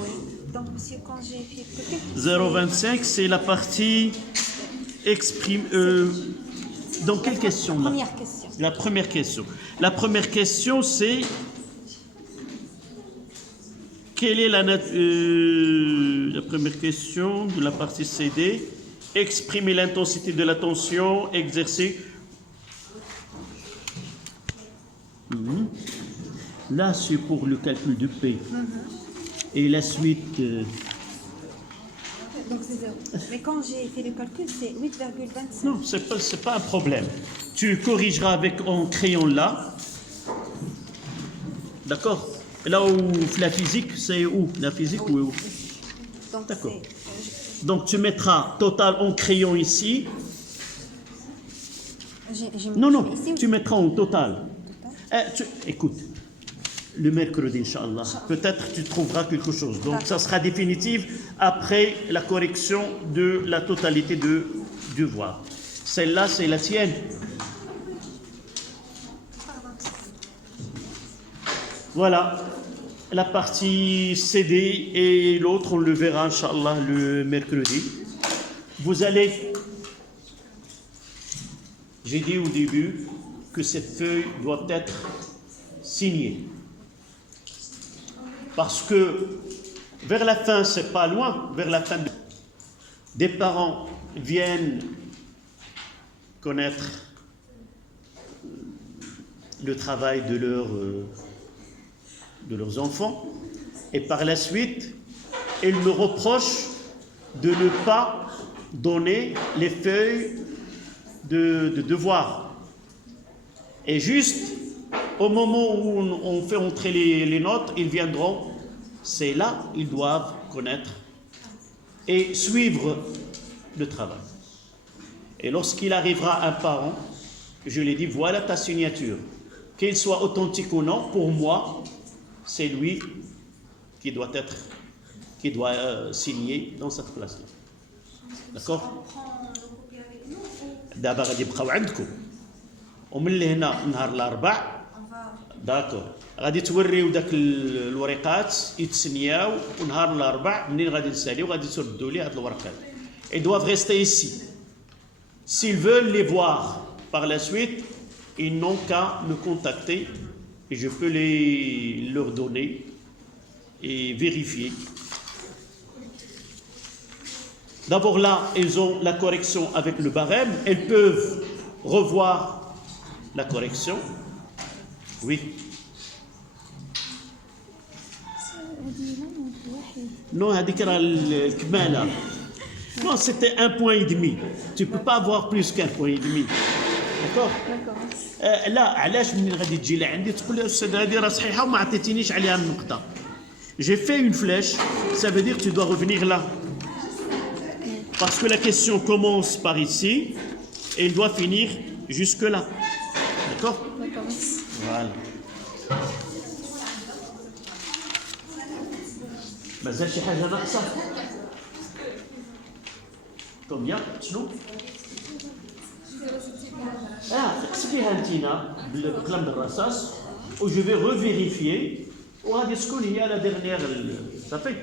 Donc, monsieur, quand j'ai fait peut-être... 0,25, c'est la partie exprime... dans quelle question là? Première question. La première question. La première question, c'est... Quelle est la première question de la partie CD? Exprimer l'intensité de la tension exercée. Là, c'est pour le calcul de P. Et la suite... Donc, c'est 0. Mais quand j'ai fait le calcul, c'est 8,25. Non, c'est pas un problème. Tu corrigeras avec en crayon là. D'accord? Là où la physique, c'est où? La physique Oui. ou où? Donc, D'accord. c'est... Donc tu mettras total en crayon ici. Non, ici, tu mettras en total. Écoute, le mercredi, Inch'Allah, peut-être tu trouveras quelque chose. Donc ça sera définitif après la correction de la totalité de devoirs. Celle-là, c'est la tienne. Voilà, la partie CD et l'autre, on le verra, Inch'Allah, le mercredi. Vous allez... J'ai dit au début que cette feuille doit être signée. Parce que vers la fin, c'est pas loin, vers la fin, des parents viennent connaître le travail de leurs enfants et par la suite, ils me reprochent de ne pas donner les feuilles de devoirs. Et juste au moment où on fait entrer les notes, ils viendront, c'est là ils doivent connaître et suivre le travail. Et lorsqu'il arrivera un parent, je lui dis, voilà ta signature. Qu'il soit authentique ou non, pour moi, c'est lui qui doit signer dans cette place-là. D'accord? On prend le copier avec nous ou... D'abord, غادي يبقاو عندكم. ومن لهنا نهار الاربع On va داكور غادي توريو داك الورقات يتسنياو ونهار الاربع منين غادي نساليو غادي تردوا لي هاد الورقات. Ils doivent rester ici. S'ils veulent les voir par la suite, ils n'ont qu'à me contacter et je peux leur donner et vérifier. D'abord là, ils ont la correction avec le barème, elles peuvent revoir la correction. Oui. Non, هذيك راه الكمالة. Non, c'était 1,5 point. Tu ne peux pas avoir plus qu'1,5 point. D'accord. لا علاش منين غادي تجي لعندي تقول لي الاستاذ هذه راه صحيحه وما عطيتينيش عليها النقطه. J'ai fait une flèche, ça veut dire que tu dois revenir là. Parce que la question commence par ici et elle doit finir jusque là. D'accord. Voilà. مازال شي حاجه ناقصه. كومبيان شنو؟ اقسميها انتينا بقلم الرصاص و جو في ريفيريفيي وغادي تكون هي لا ديرنيير صافي.